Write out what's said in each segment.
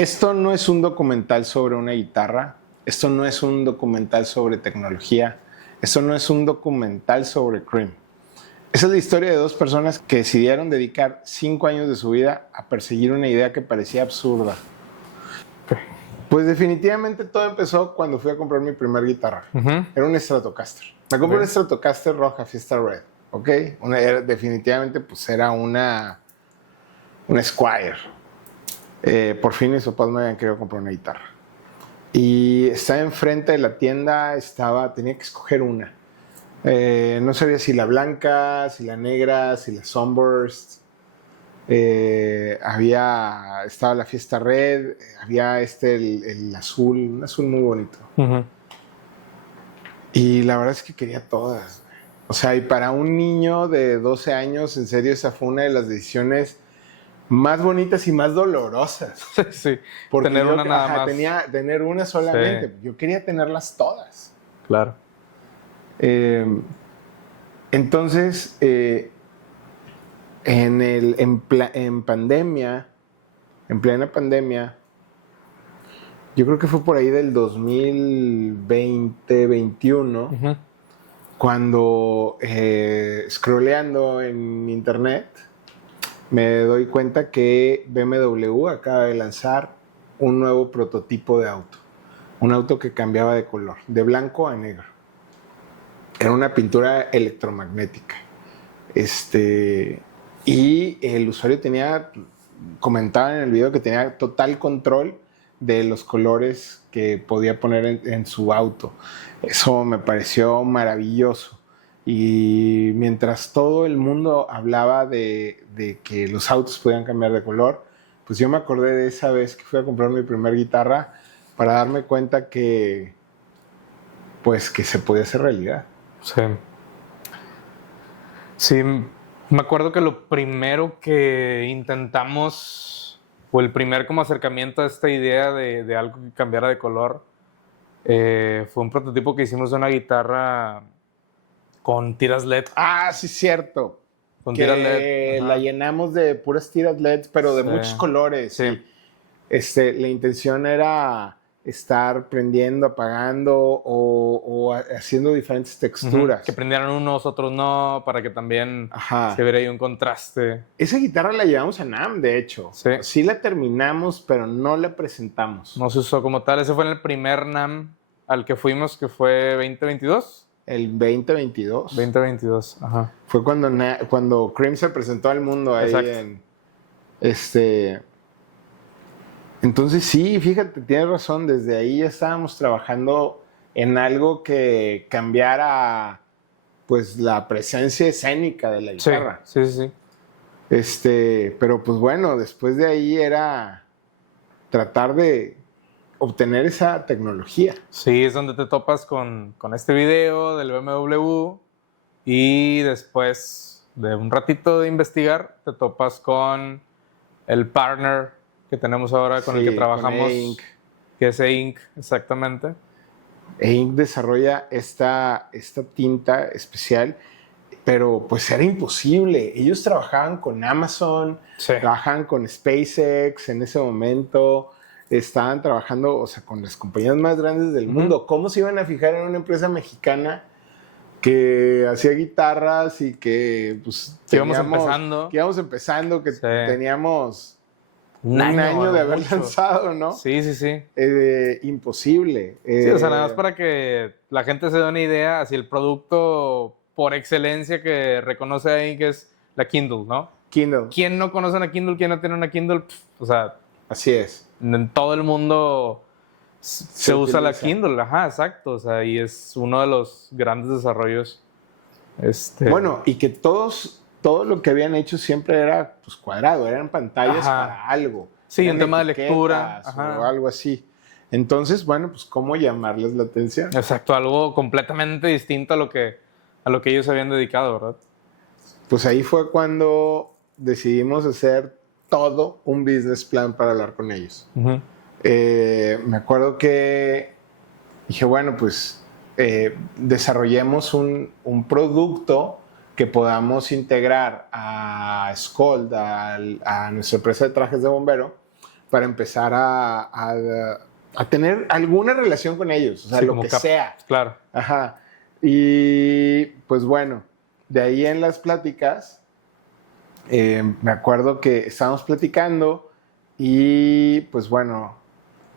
Esto no es un documental sobre una guitarra, esto no es un documental sobre tecnología, esto no es un documental sobre Cream. Esa es la historia de dos personas que decidieron dedicar 5 años de su vida a perseguir una idea que parecía absurda. Pues definitivamente todo empezó cuando fui a comprar mi primer guitarra. Era un Stratocaster. Me compré un Stratocaster roja Fiesta Red, ¿ok? Definitivamente pues era una Squire. Por fin mis papás me habían querido comprar una guitarra. Y estaba enfrente de la tienda, tenía que escoger una. No sabía si la blanca, si la negra, si la Sunburst. Estaba la Fiesta Red, había el azul, un azul muy bonito. Y la verdad es que quería todas. O sea, y para un niño de 12 años, en serio, esa fue una de las decisiones más bonitas y más dolorosas. Sí, porque tener una nada más. Tener una solamente. Sí. Yo quería tenerlas todas. Claro. Entonces, en plena pandemia, yo creo que fue por ahí del 2020-21, cuando scrolleando en internet, me doy cuenta que BMW acaba de lanzar un nuevo prototipo de auto. Un auto que cambiaba de color, de blanco a negro. Era una pintura electromagnética. Y el usuario comentaba en el video que tenía total control de los colores que podía poner en su auto. Eso me pareció maravilloso. Y mientras todo el mundo hablaba de que los autos podían cambiar de color, pues yo me acordé de esa vez que fui a comprar mi primer guitarra para darme cuenta que se podía hacer realidad. Sí. Sí, me acuerdo que lo primero que intentamos, o el primer como acercamiento a esta idea de algo que cambiara de color, fue un prototipo que hicimos de una guitarra con tiras LED. Ah, sí, cierto. Con que tiras LED. La llenamos de puras tiras LED, pero de muchos colores. Sí. Y, la intención era estar prendiendo, apagando o haciendo diferentes texturas. Que prendieran unos, otros no, para que también se viera ahí un contraste. Esa guitarra la llevamos a NAMM, de hecho. Sí. Sí la terminamos, pero no la presentamos. No se usó como tal. Ese fue en el primer NAMM al que fuimos, que fue 2022. El 2022. 2022, ajá. Fue cuando Cream se presentó al mundo ahí. Exacto. Entonces sí, fíjate, tienes razón, desde ahí ya estábamos trabajando en algo que cambiara pues la presencia escénica de la guitarra. Sí. Pero pues bueno, después de ahí era tratar de obtener esa tecnología. Sí, es donde te topas con este video del BMW y después de un ratito de investigar te topas con el partner que tenemos ahora, con el que trabajamos, E-Ink. que es E-Ink, exactamente. E-Ink desarrolla esta tinta especial, pero pues era imposible. Ellos trabajaban con Amazon, trabajaban con SpaceX en ese momento, estaban trabajando, o sea, con las compañías más grandes del mundo. ¿Cómo se iban a fijar en una empresa mexicana que hacía guitarras y que pues íbamos empezando, que teníamos un año de haber lanzado, ¿no? Sí. Imposible. Sí, o sea, nada más para que la gente se dé una idea, así el producto por excelencia que reconoce ahí, que es la Kindle, ¿no? Kindle. ¿Quién no conoce una Kindle? ¿Quién no tiene una Kindle? O sea, así es. En todo el mundo se usa la Kindle, ajá, exacto. O sea, y es uno de los grandes desarrollos. Bueno, y que todo lo que habían hecho siempre era pues cuadrado, eran pantallas para algo. Sí, un tema de lectura. O algo así. Entonces, bueno, pues ¿cómo llamarles la atención? Exacto, algo completamente distinto a lo que ellos habían dedicado, ¿verdad? Pues ahí fue cuando decidimos hacer todo un business plan para hablar con ellos. Me acuerdo que dije, bueno, pues desarrollemos un producto que podamos integrar a Skold, a nuestra empresa de trajes de bombero, para empezar a tener alguna relación con ellos, o sea, Sí, lo como que sea. Claro. Ajá. Y pues bueno, de ahí en las pláticas, me acuerdo que estábamos platicando y pues bueno,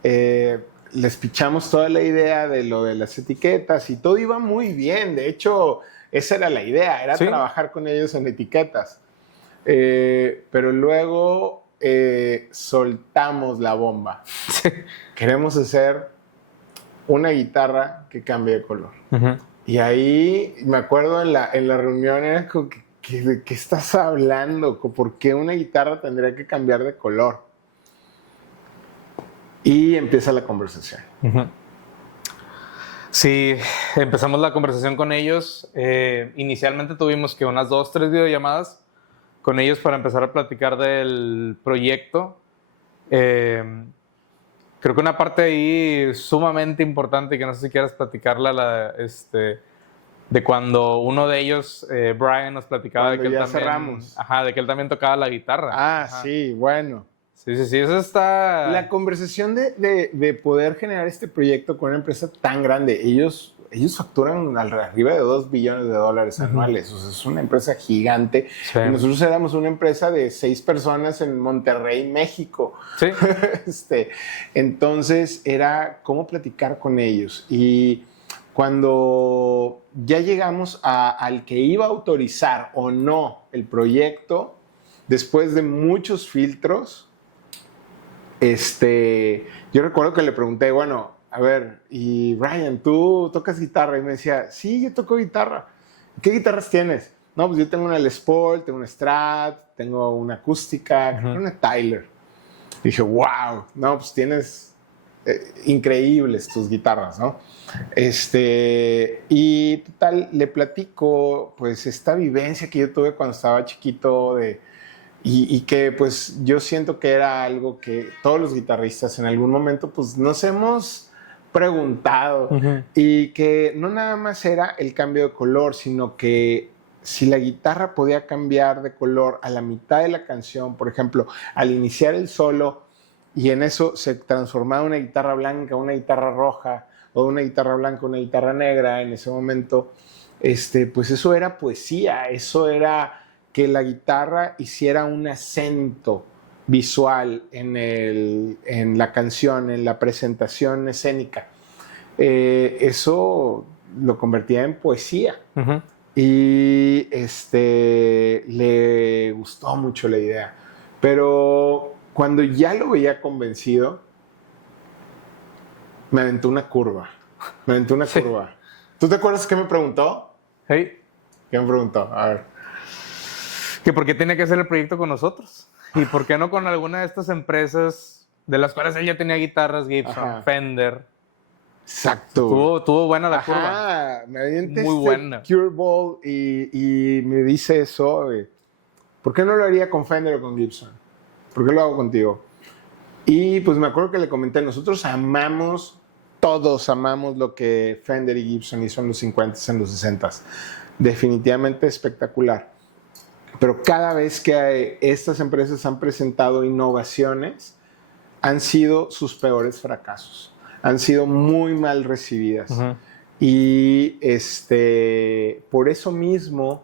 les pichamos toda la idea de lo de las etiquetas y todo iba muy bien. De hecho, esa era la idea, era ¿Sí? trabajar con ellos en etiquetas. Pero luego soltamos la bomba. Sí. Queremos hacer una guitarra que cambie de color. Uh-huh. Y ahí me acuerdo en la reunión, era como ¿de qué estás hablando? ¿Por qué una guitarra tendría que cambiar de color? Y empieza la conversación. Uh-huh. Sí, empezamos la conversación con ellos. Inicialmente tuvimos que unas 2, 3 videollamadas con ellos para empezar a platicar del proyecto. Creo que una parte ahí sumamente importante, que no sé si quieras platicarla, de cuando uno de ellos, Brian, nos platicaba Cuando de que él ya también, cerramos. ajá, de que él también tocaba la guitarra. Ah, Ajá. sí, bueno. Sí, eso está... La conversación de poder generar este proyecto con una empresa tan grande, ellos facturan arriba de $2 billones anuales, o sea, es una empresa gigante. Sí. Y nosotros éramos una empresa de 6 personas en Monterrey, México. Sí. Entonces era cómo platicar con ellos. Y cuando ya llegamos al que iba a autorizar o no el proyecto, después de muchos filtros, yo recuerdo que le pregunté, bueno, a ver, y Brian, ¿tú tocas guitarra? Y me decía, sí, yo toco guitarra. ¿Qué guitarras tienes? No, pues yo tengo una Les Paul, tengo una Strat, tengo una acústica, creo que una Tyler. Y dije, wow, no, pues tienes increíbles tus guitarras, ¿no? Y total, le platico, pues, esta vivencia que yo tuve cuando estaba chiquito y que pues yo siento que era algo que todos los guitarristas en algún momento pues nos hemos preguntado. Uh-huh. Y que no nada más era el cambio de color, sino que si la guitarra podía cambiar de color a la mitad de la canción, por ejemplo, al iniciar el solo y en eso se transformaba una guitarra blanca, una guitarra roja, o una guitarra blanca, una guitarra negra en ese momento, pues eso era poesía, eso era que la guitarra hiciera un acento visual en la canción, en la presentación escénica. Eso lo convertía en poesía. Uh-huh. Y le gustó mucho la idea. Pero cuando ya lo veía convencido, me aventó una curva. Sí. ¿Tú te acuerdas qué me preguntó? Hey. ¿Qué me preguntó? A ver. Que por qué tiene que hacer el proyecto con nosotros y por qué no con alguna de estas empresas de las cuales él ya tenía guitarras, Gibson, Ajá. Fender. Exacto. Tuvo buena la curva. Ajá, me avienta Muy buena. Cureball y me dice eso. ¿Por qué no lo haría con Fender o con Gibson? ¿Por qué lo hago contigo? Y pues me acuerdo que le comenté, nosotros todos amamos lo que Fender y Gibson hizo en los 50s, en los 60s. Definitivamente espectacular. Pero cada vez que estas empresas han presentado innovaciones, han sido sus peores fracasos. Han sido muy mal recibidas. Uh-huh. Y por eso mismo,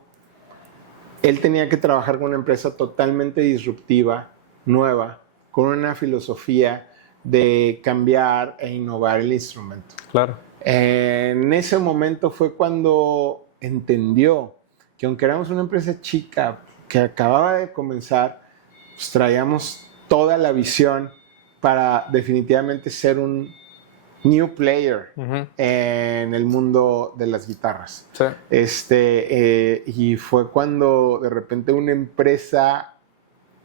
él tenía que trabajar con una empresa totalmente disruptiva, nueva, con una filosofía de cambiar e innovar el instrumento. Claro. En ese momento fue cuando entendió que aunque éramos una empresa chica que acababa de comenzar, pues traíamos toda la visión para definitivamente ser un new player Uh-huh. en el mundo de las guitarras. Sí. Y fue cuando de repente una empresa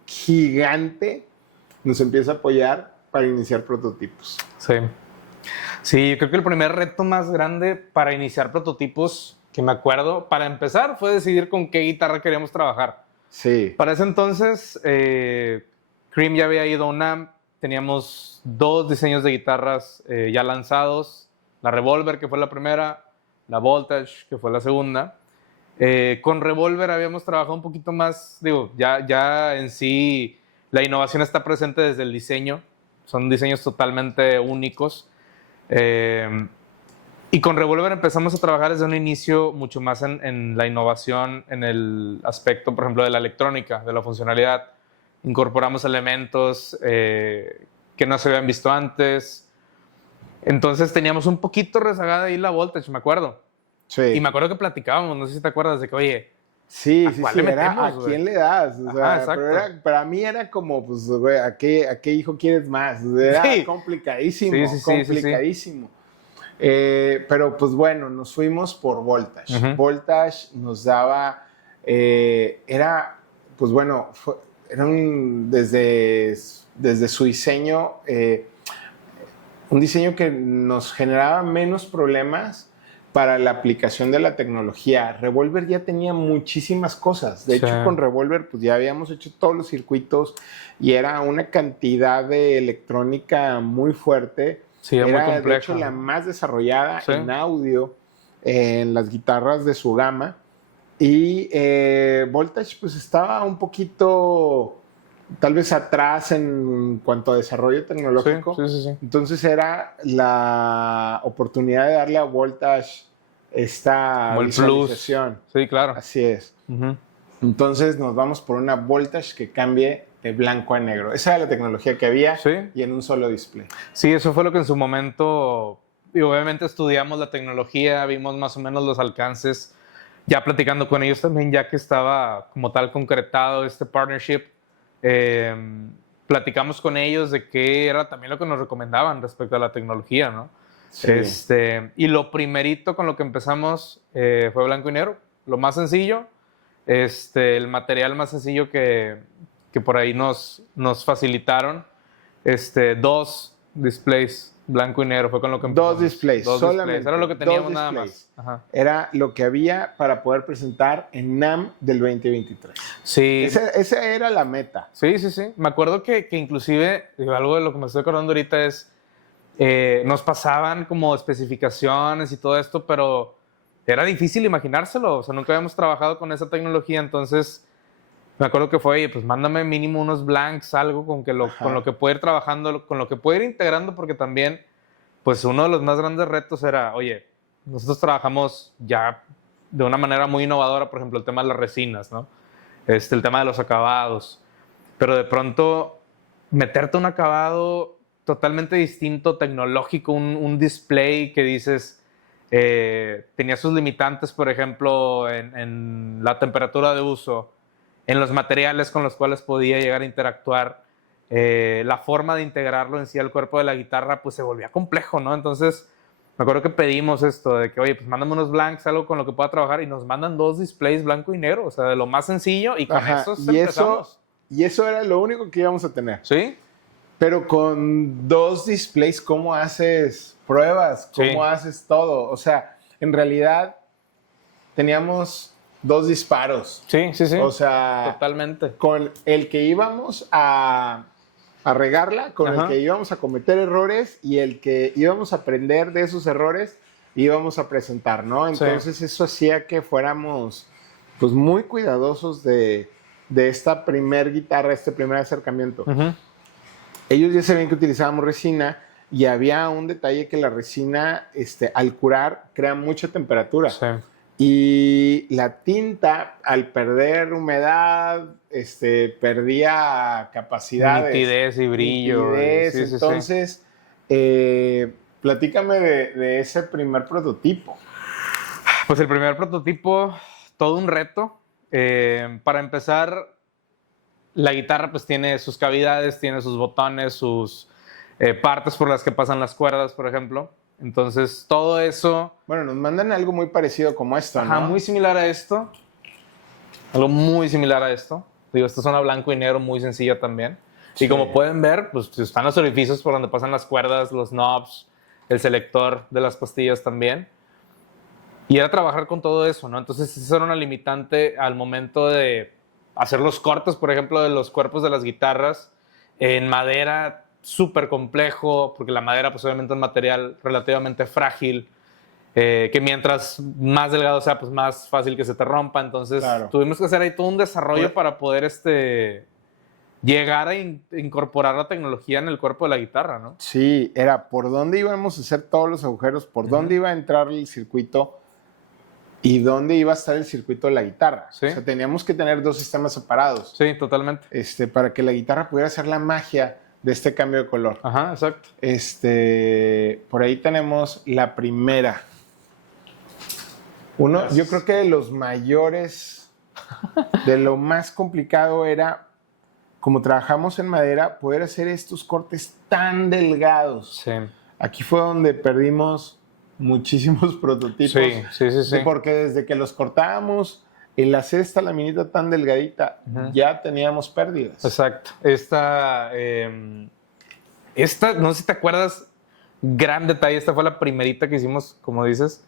gigante nos empieza a apoyar para iniciar prototipos. Sí. Sí, yo creo que el primer reto más grande para iniciar prototipos, que me acuerdo, para empezar, fue decidir con qué guitarra queríamos trabajar. Sí. Para ese entonces, Cream ya había ido a UNAM, teníamos 2 diseños de guitarras ya lanzados, la Revolver, que fue la primera, la Voltage, que fue la segunda. Con Revolver habíamos trabajado un poquito más, digo, ya en sí la innovación está presente desde el diseño, son diseños totalmente únicos. Y con Revolver empezamos a trabajar desde un inicio mucho más en la innovación, en el aspecto, por ejemplo, de la electrónica, de la funcionalidad. Incorporamos elementos que no se habían visto antes. Entonces teníamos un poquito rezagada ahí la Voltage, me acuerdo. Sí. Y me acuerdo que platicábamos, no sé si te acuerdas, de que, oye, sí, ¿a sí, cuál sí, le era metemos, ¿a güey? quién le das? O sea, Ajá, pero exacto. para mí era como, pues, güey, ¿a qué hijo quieres más? O sea, era Sí. complicadísimo, Sí, sí, sí, complicadísimo. Pero pues bueno, nos fuimos por Voltage. Ujú. Voltage nos daba, era, pues bueno, era desde su diseño, un diseño que nos generaba menos problemas para la aplicación de la tecnología. Revolver ya tenía muchísimas cosas. De Sí. hecho, con Revolver pues ya habíamos hecho todos los circuitos y era una cantidad de electrónica muy fuerte. Sí, era muy Era, de compleja. hecho, la más desarrollada Sí. en audio en las guitarras de su gama. Y Voltage pues estaba un poquito tal vez atrás en cuanto a desarrollo tecnológico. Sí, sí, sí, sí. Entonces era la oportunidad de darle a Voltage esta Como el visualización. plus. Sí, claro. Así es. Ujú. Entonces nos vamos por una Voltage que cambie de blanco a negro. Esa era la tecnología que había Sí. y en un solo display. Sí, eso fue lo que en su momento, y obviamente estudiamos la tecnología, vimos más o menos los alcances, ya platicando con ellos también, ya que estaba como tal concretado este partnership, platicamos con ellos de qué era también lo que nos recomendaban respecto a la tecnología, ¿no? Sí. Y lo primerito con lo que empezamos fue blanco y negro, lo más sencillo, el material más sencillo que por ahí nos facilitaron, 2 displays blanco y negro, fue con lo que empezamos. Dos displays, solamente. Era lo que teníamos dos nada displays. más. Ajá. Era lo que había para poder presentar en NAMM del 2023. Sí. Esa era la meta. Sí, sí, sí. Me acuerdo que inclusive, digo, algo de lo que me estoy acordando ahorita es, nos pasaban como especificaciones y todo esto, pero era difícil imaginárselo. O sea, nunca habíamos trabajado con esa tecnología, entonces me acuerdo que fue, oye, pues mándame mínimo unos blanks, algo con lo que pueda ir trabajando, con lo que pueda ir integrando, porque también, pues uno de los más grandes retos era, oye, nosotros trabajamos ya de una manera muy innovadora, por ejemplo, el tema de las resinas, ¿no? El tema de los acabados. Pero de pronto, meterte un acabado totalmente distinto, tecnológico, un display que dices, tenía sus limitantes, por ejemplo, en la temperatura de uso, en los materiales con los cuales podía llegar a interactuar, la forma de integrarlo en sí al cuerpo de la guitarra, pues se volvía complejo, ¿no? Entonces, me acuerdo que pedimos esto, de que, oye, pues mándame unos blanks, algo con lo que pueda trabajar, y nos mandan 2 displays blanco y negro, o sea, de lo más sencillo, y con eso empezamos. Y eso era lo único que íbamos a tener. ¿Sí? Pero con 2 displays, ¿cómo haces pruebas? ¿Cómo Sí. haces todo? O sea, en realidad teníamos 2 disparos. Sí, sí, sí. O sea, totalmente. con el que íbamos a regarla, con Ajá. el que íbamos a cometer errores y el que íbamos a aprender de esos errores íbamos a presentar, ¿no? Entonces eso hacía que fuéramos pues muy cuidadosos de esta primer guitarra, este primer acercamiento. Uh-huh. Ellos ya sabían que utilizábamos resina y había un detalle que la resina al curar crea mucha temperatura. Sí. Y la tinta, al perder humedad, perdía capacidades. Nitidez y brillo. Nitidez. Sí, sí, Entonces, platícame de ese primer prototipo. Pues el primer prototipo, todo un reto. Para empezar, la guitarra pues tiene sus cavidades, tiene sus botones, sus partes por las que pasan las cuerdas, por ejemplo. Entonces, todo eso... Bueno, nos mandan algo muy parecido como esto, Ajá, ¿no? muy similar a esto. Algo muy similar a esto. Digo, esta es una blanco y negro muy sencilla también. Sí. Y como pueden ver, pues están los orificios por donde pasan las cuerdas, los knobs, el selector de las pastillas también. Y era trabajar con todo eso, ¿no? Entonces, eso era una limitante al momento de hacer los cortes, por ejemplo, de los cuerpos de las guitarras en madera, súper complejo, porque la madera pues obviamente es un material relativamente frágil, que mientras más delgado sea, pues más fácil que se te rompa. Entonces Claro. tuvimos que hacer ahí todo un desarrollo para poder llegar a incorporar la tecnología en el cuerpo de la guitarra, ¿no? Sí, era por dónde íbamos a hacer todos los agujeros, por dónde iba a entrar el circuito y dónde iba a estar el circuito de la guitarra. Sí. O sea, teníamos que tener dos sistemas separados. Sí, totalmente. Para que la guitarra pudiera hacer la magia de este cambio de color. Ajá, exacto. Por ahí tenemos la primera. Yo creo que de los mayores, de lo más complicado era, como trabajamos en madera, poder hacer estos cortes tan delgados. Sí. Aquí fue donde perdimos muchísimos prototipos. Sí. Porque desde que los cortábamos, el hacer esta laminita tan delgadita, ya teníamos pérdidas. Exacto. Esta, no sé si te acuerdas, gran detalle, esta fue la primerita que hicimos, como dices.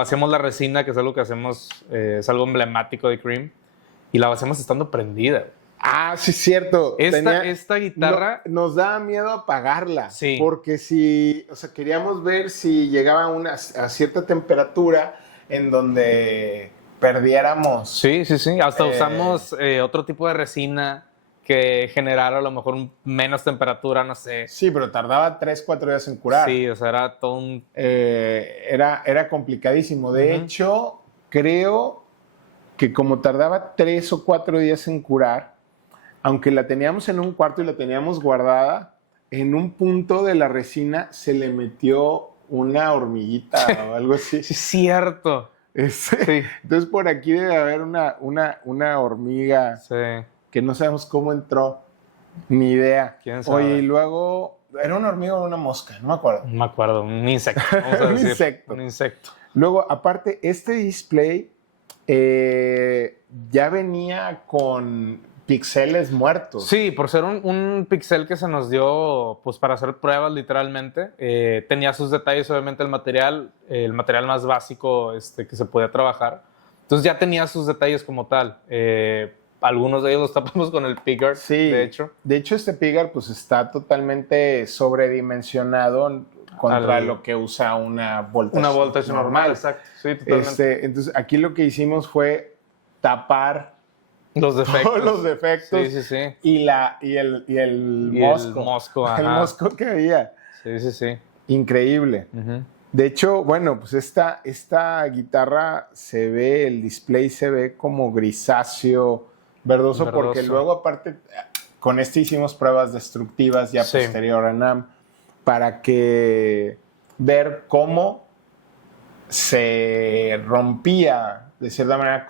Hacemos la resina, que es algo que hacemos, es algo emblemático de Cream, y la hacemos estando prendida. Ah, sí, cierto. Esta guitarra... nos daba miedo apagarla. Sí. Porque queríamos ver si llegaba a cierta temperatura en donde perdiéramos. Sí. Hasta usamos otro tipo de resina que generara a lo mejor menos temperatura, no sé. Sí, pero tardaba 3-4 días en curar. Sí, o sea, era todo un... Era complicadísimo. De hecho, creo que como tardaba 3 o 4 días en curar, aunque la teníamos en un cuarto y la teníamos guardada, en un punto de la resina se le metió una hormiguita o algo así. Sí, es cierto. Sí. Entonces por aquí debe haber una hormiga que no sabemos cómo entró, ni idea. ¿Quién sabe? Oye, y luego, ¿era una hormiga o una mosca? No me acuerdo. No me acuerdo, un insecto. Vamos a decir. Un Un insecto. Luego, aparte, este display ya venía con píxeles muertos. Sí, por ser un pixel que se nos dio pues para hacer pruebas literalmente, tenía sus detalles obviamente el material más básico que se podía trabajar. Entonces ya tenía sus detalles como tal. Algunos de ellos los tapamos con el Pickguard, sí, de hecho. De hecho, este Pickguard pues está totalmente sobredimensionado contra lo que usa una voltage normal. Exacto. Sí, totalmente. Entonces, aquí lo que hicimos fue tapar los defectos. Todos los defectos. Sí. Y el mosco. Ajá. El mosco que había. Sí. Increíble. De hecho, bueno, pues esta guitarra el display se ve como grisáceo, verdoso, porque luego aparte con hicimos pruebas destructivas ya posterior a NAMM para ver cómo se rompía, de cierta manera,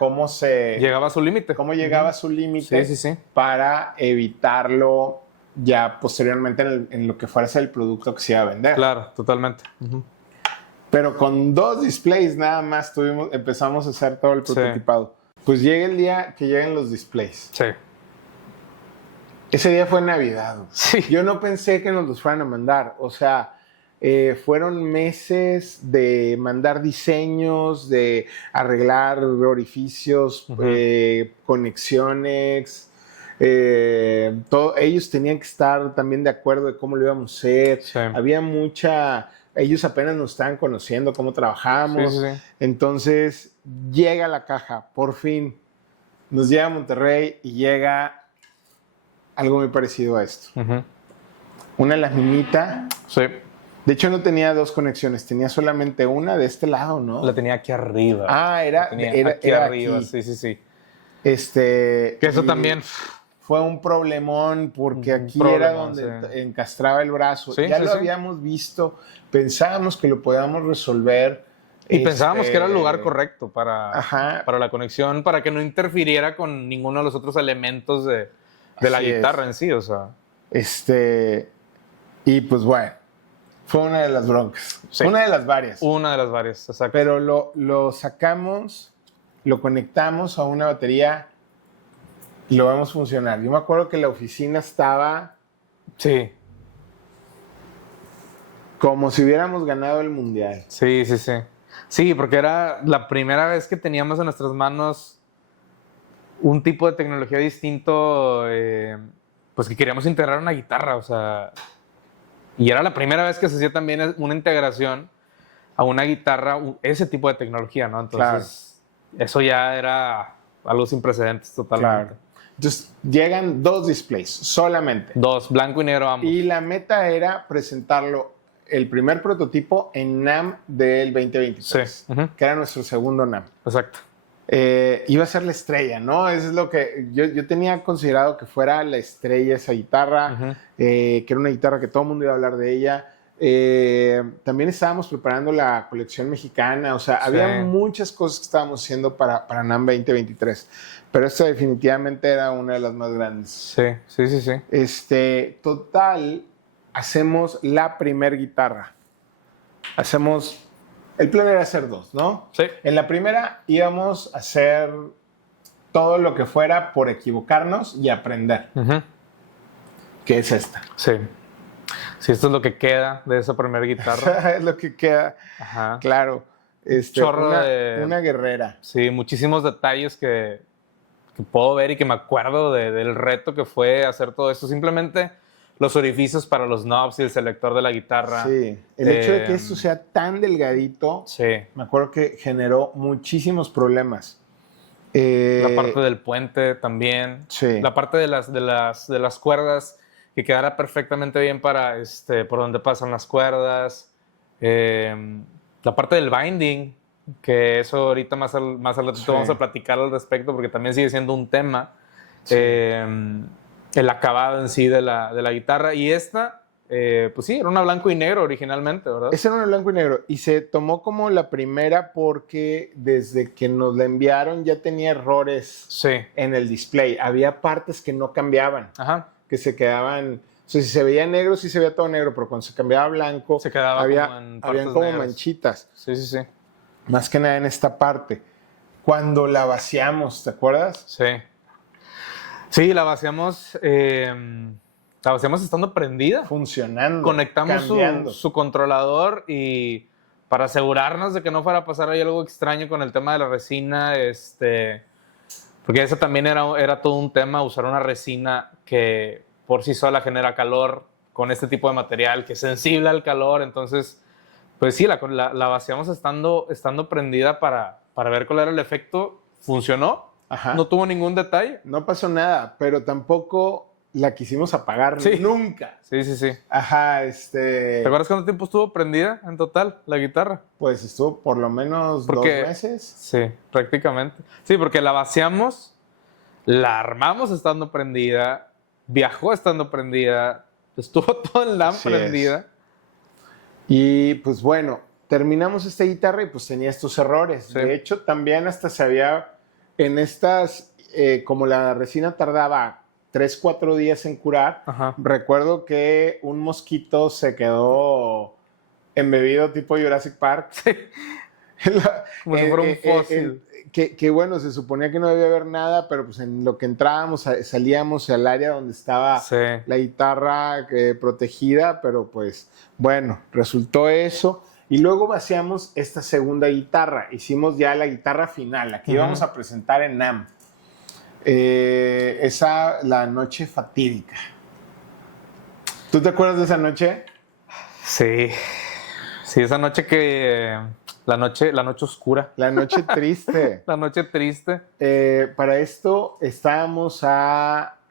llegaba a su límite. Cómo llegaba a su límite para evitarlo ya posteriormente en lo que fuera el producto que se iba a vender. Claro, totalmente. Pero con 2 displays nada más empezamos a hacer todo el prototipado. Pues llega el día que lleguen los displays. Sí. Ese día fue Navidad. Sí. Yo no pensé que nos los fueran a mandar. O sea, fueron meses de mandar diseños, de arreglar orificios, conexiones. Ellos tenían que estar también de acuerdo de cómo lo íbamos a hacer. Sí. Había ellos apenas nos estaban conociendo cómo trabajamos. Sí. Entonces llega la caja, por fin. Nos llega a Monterrey y llega algo muy parecido a esto. Una laminita. Sí. De hecho, no tenía 2 conexiones, tenía solamente una de este lado, ¿no? La tenía aquí arriba. Ah, era aquí arriba. Aquí. Sí. Que eso también fue un problemón porque aquí era donde encastraba el brazo. Sí, ya lo habíamos visto, pensábamos que lo podíamos resolver. Y pensábamos que era el lugar correcto para la conexión, para que no interfiriera con ninguno de los otros elementos de la guitarra en sí, o sea. Y pues bueno, fue una de las broncas. Sí. Una de las varias. Una de las varias, exacto. Pero lo sacamos, lo conectamos a una batería y lo vemos funcionar. Yo me acuerdo que la oficina estaba... Sí. Como si hubiéramos ganado el mundial. Sí. Sí, porque era la primera vez que teníamos en nuestras manos un tipo de tecnología distinto, pues que queríamos integrar una guitarra, o sea... Y era la primera vez que se hacía también una integración a una guitarra, ese tipo de tecnología, ¿no? Entonces, eso ya era algo sin precedentes totalmente. Claro. Entonces llegan 2 displays solamente. 2, blanco y negro ambos. Y la meta era presentarlo, el primer prototipo en NAMM del 2023, Sí. que era nuestro segundo NAMM. Exacto. Iba a ser la estrella, ¿no? Eso es lo que yo tenía considerado que fuera la estrella esa guitarra, que era una guitarra que todo el mundo iba a hablar de ella. También estábamos preparando la colección mexicana, o sea, había muchas cosas que estábamos haciendo para NAMM 2023, pero esta definitivamente era una de las más grandes. Sí. Total, hacemos la primer guitarra. El plan era hacer 2, ¿no? Sí. En la primera íbamos a hacer todo lo que fuera por equivocarnos y aprender. Que es esta. Sí. Sí, esto es lo que queda de esa primera guitarra. Es lo que queda. Ajá. Claro. Una guerrera. Sí, muchísimos detalles que puedo ver y que me acuerdo del reto que fue hacer todo esto. Simplemente los orificios para los knobs y el selector de la guitarra. Sí, el hecho de que esto sea tan delgadito, me acuerdo que generó muchísimos problemas. La parte del puente también. Sí. La parte de las cuerdas, que quedara perfectamente bien para por donde pasan las cuerdas. La parte del binding, que eso ahorita más al ratito vamos a platicar al respecto, porque también sigue siendo un tema. Sí. El acabado en sí de la guitarra. Y esta, pues sí, era una blanco y negro originalmente, ¿verdad? Esa era una blanco y negro. Y se tomó como la primera porque desde que nos la enviaron ya tenía errores en el display. Había partes que no cambiaban. Ajá. Que se quedaban... O sea, si se veía negro, sí se veía todo negro, pero cuando se cambiaba a blanco, se quedaba habían como manchitas. Sí. Más que nada en esta parte. Cuando la vaciamos, ¿te acuerdas? Sí. Sí, la vaciamos estando prendida. Funcionando. Conectamos su controlador y para asegurarnos de que no fuera a pasar ahí algo extraño con el tema de la resina, porque eso también era todo un tema, usar una resina que por sí sola genera calor con este tipo de material, que es sensible al calor. Entonces, pues sí, la vaciamos estando prendida para ver cuál era el efecto. Funcionó. Ajá. No tuvo ningún detalle. No pasó nada, pero tampoco la quisimos apagar nunca. Sí. Ajá, ¿Te acuerdas cuánto tiempo estuvo prendida en total la guitarra? Pues estuvo por lo menos 2 meses. Sí, prácticamente. Sí, porque la vaciamos, la armamos estando prendida, viajó estando prendida, estuvo todo en LAN prendida. Y pues bueno, terminamos esta guitarra y pues tenía estos errores. Sí. De hecho, también hasta se había... En estas, como la resina tardaba 3-4 días en curar, recuerdo que un mosquito se quedó embebido tipo Jurassic Park. Sí. Como si fuera un fósil. Que bueno, se suponía que no debía haber nada, pero pues en lo que entrábamos, salíamos al área donde estaba la guitarra protegida, pero pues bueno, resultó eso. Y luego vaciamos esta segunda guitarra. Hicimos ya la guitarra final, la que íbamos a presentar en NAMM. La noche fatídica. ¿Tú te acuerdas de esa noche? Sí. Sí, esa noche la noche oscura. La noche triste. La noche triste. Para esto estábamos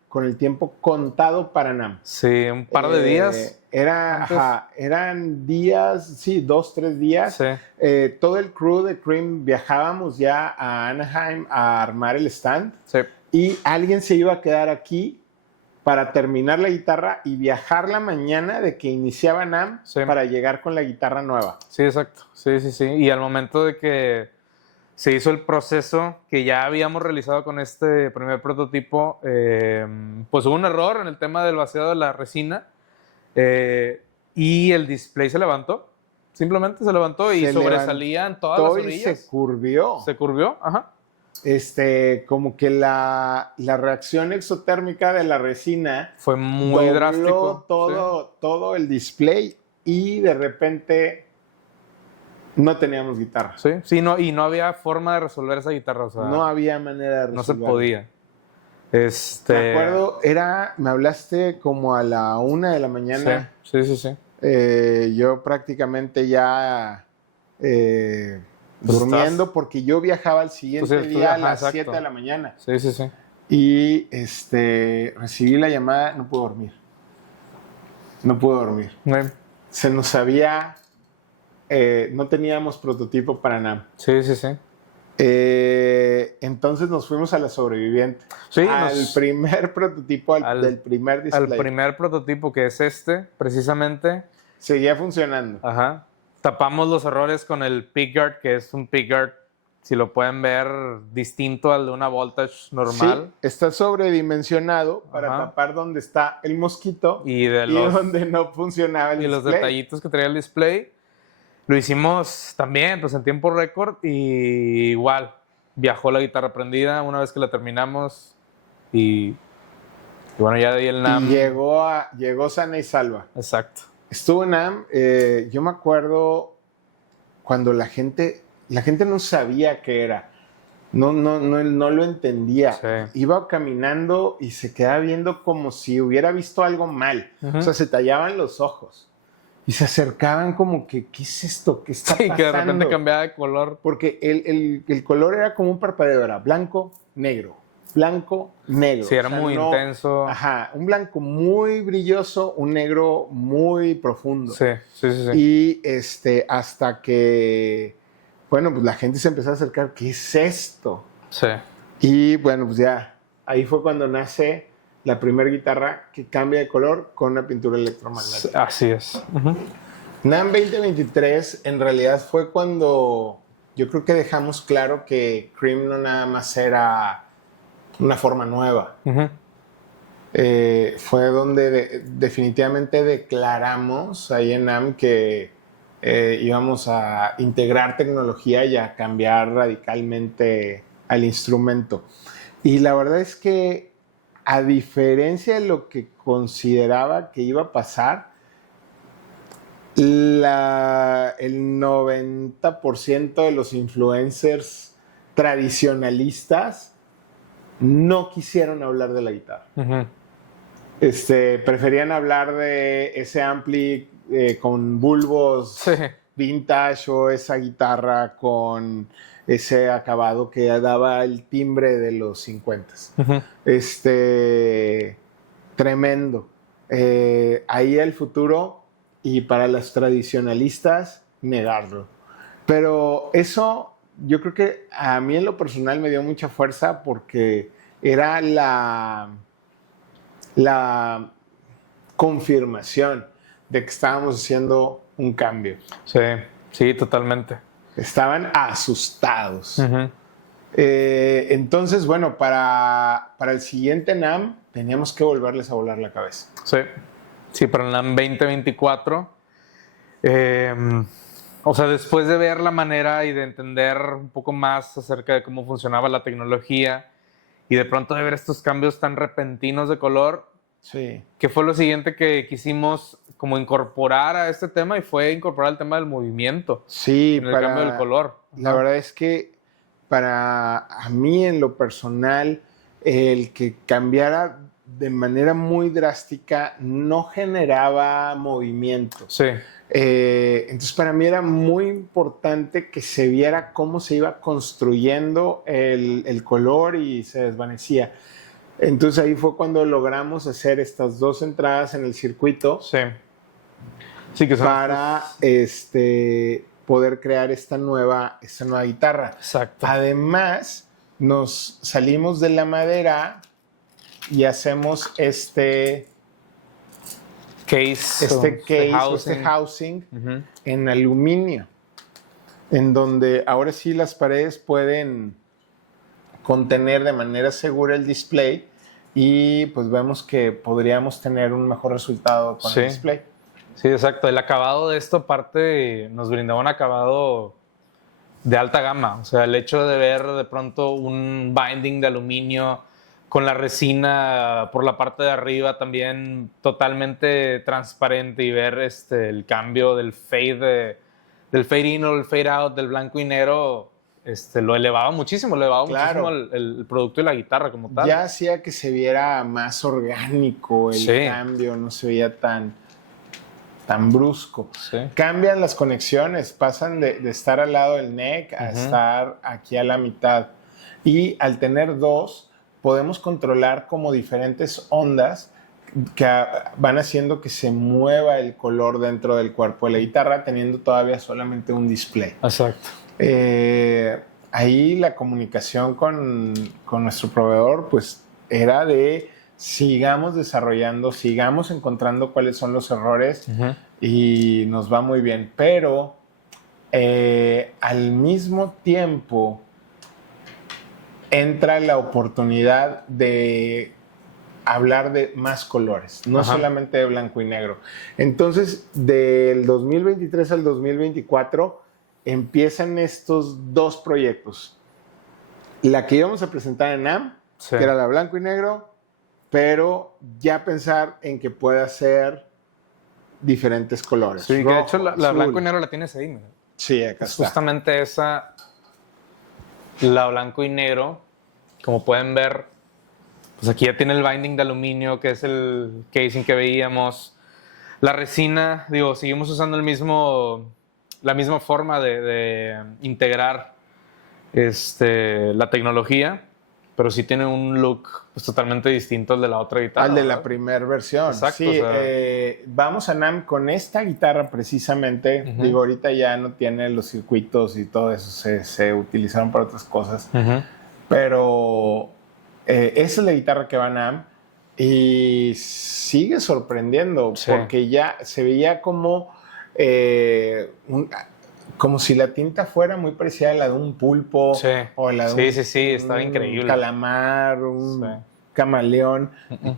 con el tiempo contado para NAMM. Sí, un par de días. Eran días, sí, 2-3 días. Sí. Todo el crew de Cream viajábamos ya a Anaheim a armar el stand. Sí. Y alguien se iba a quedar aquí para terminar la guitarra y viajar la mañana de que iniciaba NAMM para llegar con la guitarra nueva. Sí, exacto. Sí. Y al momento de que se hizo el proceso que ya habíamos realizado con este primer prototipo, pues hubo un error en el tema del vaciado de la resina. Y el display se levantó. Simplemente se levantó y sobresalían todas las orillas. Y se curvió. Se curvió, ajá. Como que la reacción exotérmica de la resina fue muy drástico. Todo el display y de repente no teníamos guitarra. Sí, y no había forma de resolver esa guitarra. O sea, no había manera de resolverla. No se podía. Me acuerdo, me hablaste como a la 1 de la mañana. Sí. Yo prácticamente ya durmiendo porque yo viajaba al siguiente día a las 7 de la mañana. Sí. y recibí la llamada, no puedo dormir. Bueno, Se nos había, no teníamos prototipo para NAMM. sí. Entonces nos fuimos a la sobreviviente, Sí, al primer prototipo, del primer display. Al primer prototipo, que es precisamente. Seguía funcionando. Ajá. Tapamos los errores con el pickguard, que es un pickguard, si lo pueden ver, distinto al de una voltage normal. Sí, está sobredimensionado para Ajá. tapar donde está el mosquito Y donde no funcionaba el y display. los detallitos que traía el display. Lo hicimos también, pues en tiempo récord, y igual, viajó la guitarra prendida una vez que la terminamos, y bueno, ya de ahí el NAMM. Y llegó sana y salva. Exacto. Estuvo en NAMM, yo me acuerdo cuando la gente no sabía qué era, no lo entendía. Sí. Iba caminando y se quedaba viendo como si hubiera visto algo mal. Uh-huh. O sea, se tallaban los ojos y se acercaban como que, ¿qué es esto? ¿Qué está pasando? Que de repente cambiaba de color. Porque el color era como un parpadeo, era blanco, negro. Blanco, negro. Sí, era muy intenso. Ajá, un blanco muy brilloso, un negro muy profundo. Sí. Y hasta que, bueno, pues la gente se empezó a acercar, ¿qué es esto? Sí. Y bueno, pues ya, ahí fue cuando nace la primera guitarra que cambia de color con una pintura electromagnética. Así es. Uh-huh. NAMM 2023 en realidad fue cuando yo creo que dejamos claro que Cream no nada más era una forma nueva. Uh-huh. Fue donde definitivamente declaramos ahí en NAMM que íbamos a integrar tecnología y a cambiar radicalmente al instrumento. Y la verdad es que, a diferencia de lo que consideraba que iba a pasar, el 90% de los influencers tradicionalistas no quisieron hablar de la guitarra. Uh-huh. Preferían hablar de ese ampli con bulbos vintage o esa guitarra con ese acabado que daba el timbre de los 50s. Uh-huh. Tremendo. Ahí el futuro, y para los tradicionalistas, negarlo. Pero eso, yo creo que a mí en lo personal me dio mucha fuerza porque era la confirmación de que estábamos haciendo un cambio. Sí, totalmente. Estaban asustados. Uh-huh. Entonces, bueno, para el siguiente NAMM teníamos que volverles a volar la cabeza. Sí, para el NAMM 2024. O sea, después de ver la manera y de entender un poco más acerca de cómo funcionaba la tecnología y de pronto de ver estos cambios tan repentinos de color, sí, que fue lo siguiente que quisimos como incorporar a este tema, y fue incorporar el tema del movimiento. Sí, en el cambio del color. La verdad es que para mí en lo personal, el que cambiara de manera muy drástica no generaba movimiento. Sí. Entonces para mí era muy importante que se viera cómo se iba construyendo el color y se desvanecía. Entonces ahí fue cuando logramos hacer estas dos entradas en el circuito. Sí, que son para poder crear esta nueva guitarra. Exacto. Además, nos salimos de la madera y hacemos este housing uh-huh. en aluminio, en donde ahora sí las paredes pueden contener de manera segura el display, y pues vemos que podríamos tener un mejor resultado con el display. Sí, exacto. El acabado de esto, aparte, nos brindaba un acabado de alta gama. O sea, el hecho de ver de pronto un binding de aluminio con la resina por la parte de arriba también totalmente transparente, y ver el cambio del fade in o el fade out, del blanco y negro, lo elevaba muchísimo, muchísimo el producto y la guitarra como tal. Ya hacía que se viera más orgánico el cambio, no se veía tan brusco. Cambian las conexiones, pasan de estar al lado del neck a estar aquí a la mitad. Y al tener dos, podemos controlar como diferentes ondas que van haciendo que se mueva el color dentro del cuerpo de la guitarra, teniendo todavía solamente un display. Exacto. Ahí la comunicación con nuestro proveedor, pues era de sigamos desarrollando, sigamos encontrando cuáles son los errores y nos va muy bien. Pero al mismo tiempo entra la oportunidad de hablar de más colores, no solamente de blanco y negro. Entonces, del 2023 al 2024 empiezan estos dos proyectos. La que íbamos a presentar en NAMM, que era la blanco y negro, pero ya pensar en que pueda ser diferentes colores. Sí, rojo, que de hecho la blanco y negro la tienes ahí, mira. Sí, acá está. Justamente esa, la blanco y negro, como pueden ver, pues aquí ya tiene el binding de aluminio, que es el casing que veíamos. La resina, digo, seguimos usando la misma forma de integrar la tecnología, pero sí tiene un look pues, totalmente distinto al de la otra guitarra. Al de la primera versión. Exacto. Sí, o sea, vamos a NAMM con esta guitarra precisamente. Digo, ahorita ya no tiene los circuitos y todo eso, se utilizaron para otras cosas. Pero esa es la guitarra que va a NAMM y sigue sorprendiendo porque ya se veía como si la tinta fuera muy parecida a la de un pulpo o la de estaba increíble. Calamar, un camaleón,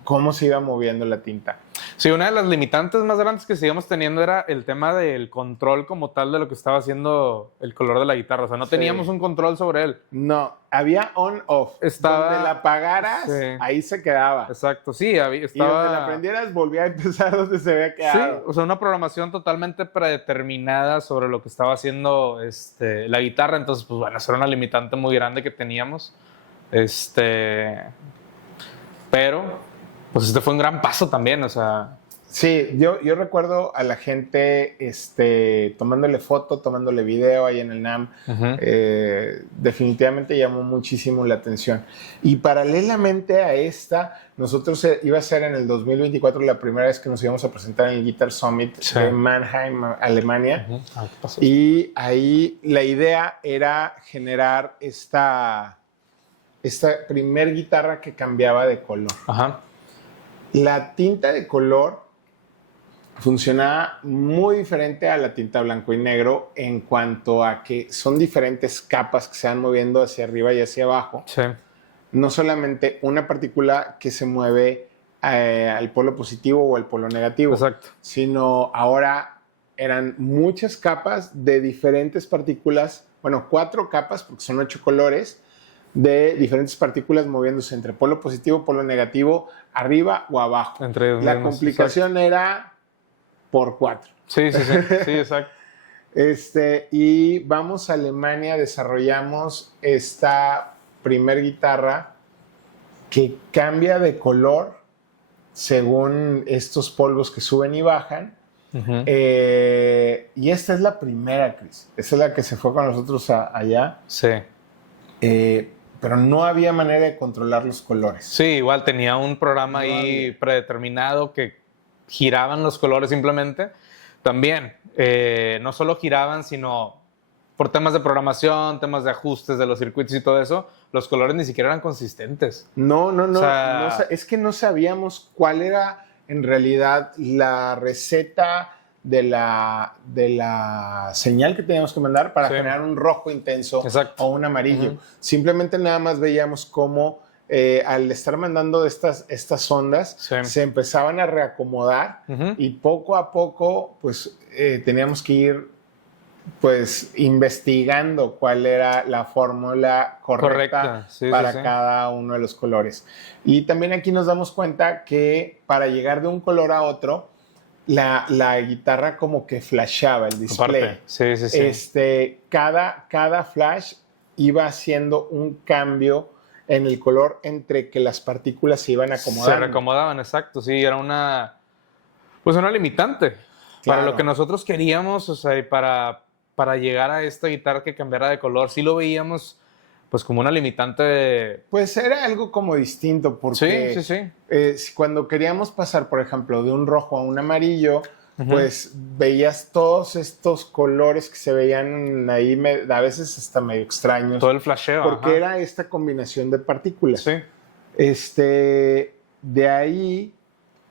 cómo se iba moviendo la tinta. Sí, una de las limitantes más grandes que seguíamos teniendo era el tema del control como tal de lo que estaba haciendo el color de la guitarra. O sea, no teníamos un control sobre él. No, había on-off. Donde la apagaras, ahí se quedaba. Exacto, sí. Y donde la prendieras, volvía a empezar donde se había quedado. Sí, o sea, una programación totalmente predeterminada sobre lo que estaba haciendo la guitarra. Entonces, pues bueno, eso era una limitante muy grande que teníamos. Pero pues fue un gran paso también, o sea. Sí, yo recuerdo a la gente tomándole foto, tomándole video ahí en el NAMM. Definitivamente llamó muchísimo la atención. Y paralelamente a esta, nosotros iba a ser en el 2024 la primera vez que nos íbamos a presentar en el Guitar Summit de Mannheim, Alemania. Y ahí la idea era generar esta primer guitarra que cambiaba de color. La tinta de color funcionaba muy diferente a la tinta blanco y negro en cuanto a que son diferentes capas que se van moviendo hacia arriba y hacia abajo. No solamente una partícula que se mueve al polo positivo o al polo negativo, sino ahora eran muchas capas de diferentes partículas, bueno, 4 capas porque son 8 colores, de diferentes partículas moviéndose entre polo positivo, polo negativo, arriba o abajo. La complicación era por 4. Sí, exacto. Y vamos a Alemania, desarrollamos esta primer guitarra que cambia de color según estos polvos que suben y bajan. Y esta es la primera, Chris. Esta es la que se fue con nosotros allá. Sí. Pero no había manera de controlar los colores. Sí, igual tenía un programa ahí predeterminado que giraban los colores simplemente. También, no solo giraban, sino por temas de programación, temas de ajustes de los circuitos y todo eso, los colores ni siquiera eran consistentes. No, es que no sabíamos cuál era en realidad la receta de la señal que teníamos que mandar para generar un rojo intenso o un amarillo. Simplemente nada más veíamos cómo al estar mandando estas ondas se empezaban a reacomodar y poco a poco pues teníamos que ir pues investigando cuál era la fórmula correcta para cada uno de los colores. Y también aquí nos damos cuenta que para llegar de un color a otro la guitarra como que flashaba el display. Cada flash iba haciendo un cambio en el color entre que las partículas se iban acomodando. Se reacomodaban, exacto. Sí, era una limitante para lo que nosotros queríamos, o sea, y para llegar a esta guitarra que cambiara de color. Sí lo veíamos pues como una limitante. Pues era algo como distinto porque cuando queríamos pasar, por ejemplo, de un rojo a un amarillo, pues veías todos estos colores que se veían ahí a veces hasta medio extraños. Todo el flasheo. Porque era esta combinación de partículas. Sí. De ahí,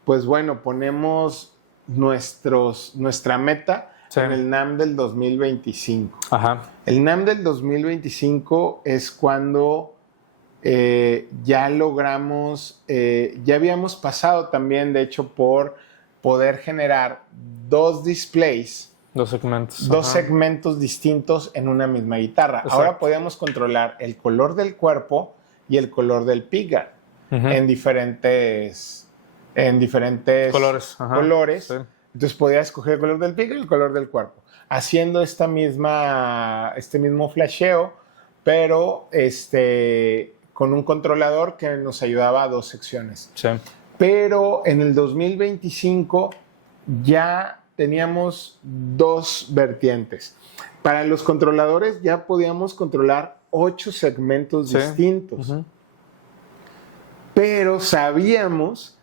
pues bueno, ponemos nuestra meta en el NAMM del 2025. Ajá. El NAMM del 2025 es cuando ya logramos, ya habíamos pasado también, de hecho, por poder generar dos displays. Dos segmentos. Dos segmentos distintos en una misma guitarra. Exacto. Ahora podíamos controlar el color del cuerpo y el color del pickguard en diferentes colores. Sí. Entonces podía escoger el color del pickguard y el color del cuerpo, haciendo este mismo flasheo, pero con un controlador que nos ayudaba a dos secciones. Sí. Pero en el 2025 ya teníamos dos vertientes. Para los controladores ya podíamos controlar 8 segmentos distintos. Pero sabíamos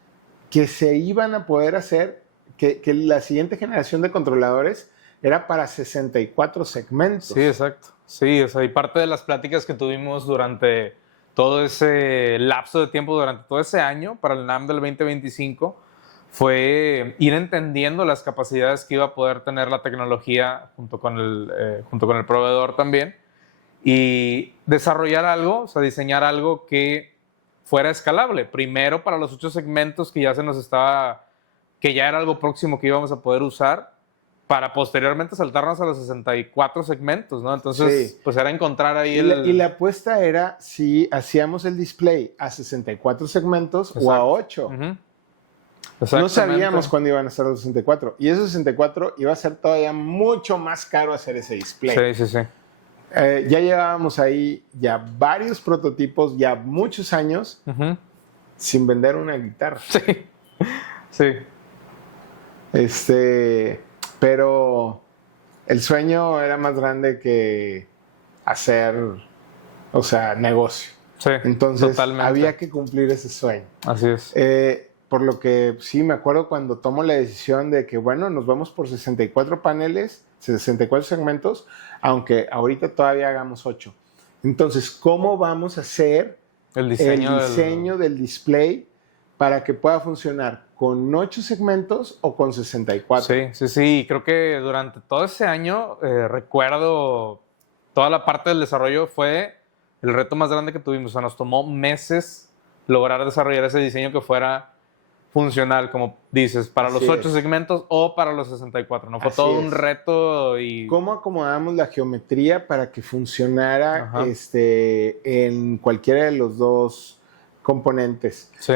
que se iban a poder hacer, que la siguiente generación de controladores era para 64 segmentos. Sí, exacto. Sí, o sea, y parte de las pláticas que tuvimos durante todo ese lapso de tiempo, durante todo ese año, para el NAMM del 2025, fue ir entendiendo las capacidades que iba a poder tener la tecnología junto con el proveedor también, y desarrollar algo, o sea, diseñar algo que fuera escalable. Primero para los 8 segmentos que ya que ya era algo próximo que íbamos a poder usar, para posteriormente saltarnos a los 64 segmentos, ¿no? Entonces, pues era encontrar ahí y la apuesta era si hacíamos el display a 64 segmentos o a 8. No sabíamos cuándo iban a ser los 64. Y esos 64 iba a ser todavía mucho más caro hacer ese display. Sí. Ya llevábamos ahí ya varios prototipos, ya muchos años, sin vender una guitarra. Sí. Pero el sueño era más grande que hacer, negocio. Sí, entonces totalmente. Había que cumplir ese sueño. Así es. Por lo que sí, me acuerdo cuando tomo la decisión de que, bueno, nos vamos por 64 paneles, 64 segmentos, aunque ahorita todavía hagamos 8. Entonces, ¿cómo vamos a hacer el diseño del display para que pueda funcionar con 8 segmentos o con 64? Sí. Creo que durante todo ese año, recuerdo, toda la parte del desarrollo fue el reto más grande que tuvimos. O sea, nos tomó meses lograr desarrollar ese diseño que fuera funcional, como dices, para los 8 segmentos o para los 64. No fue todo un reto. Y ¿cómo acomodamos la geometría para que funcionara en cualquiera de los dos componentes? Sí.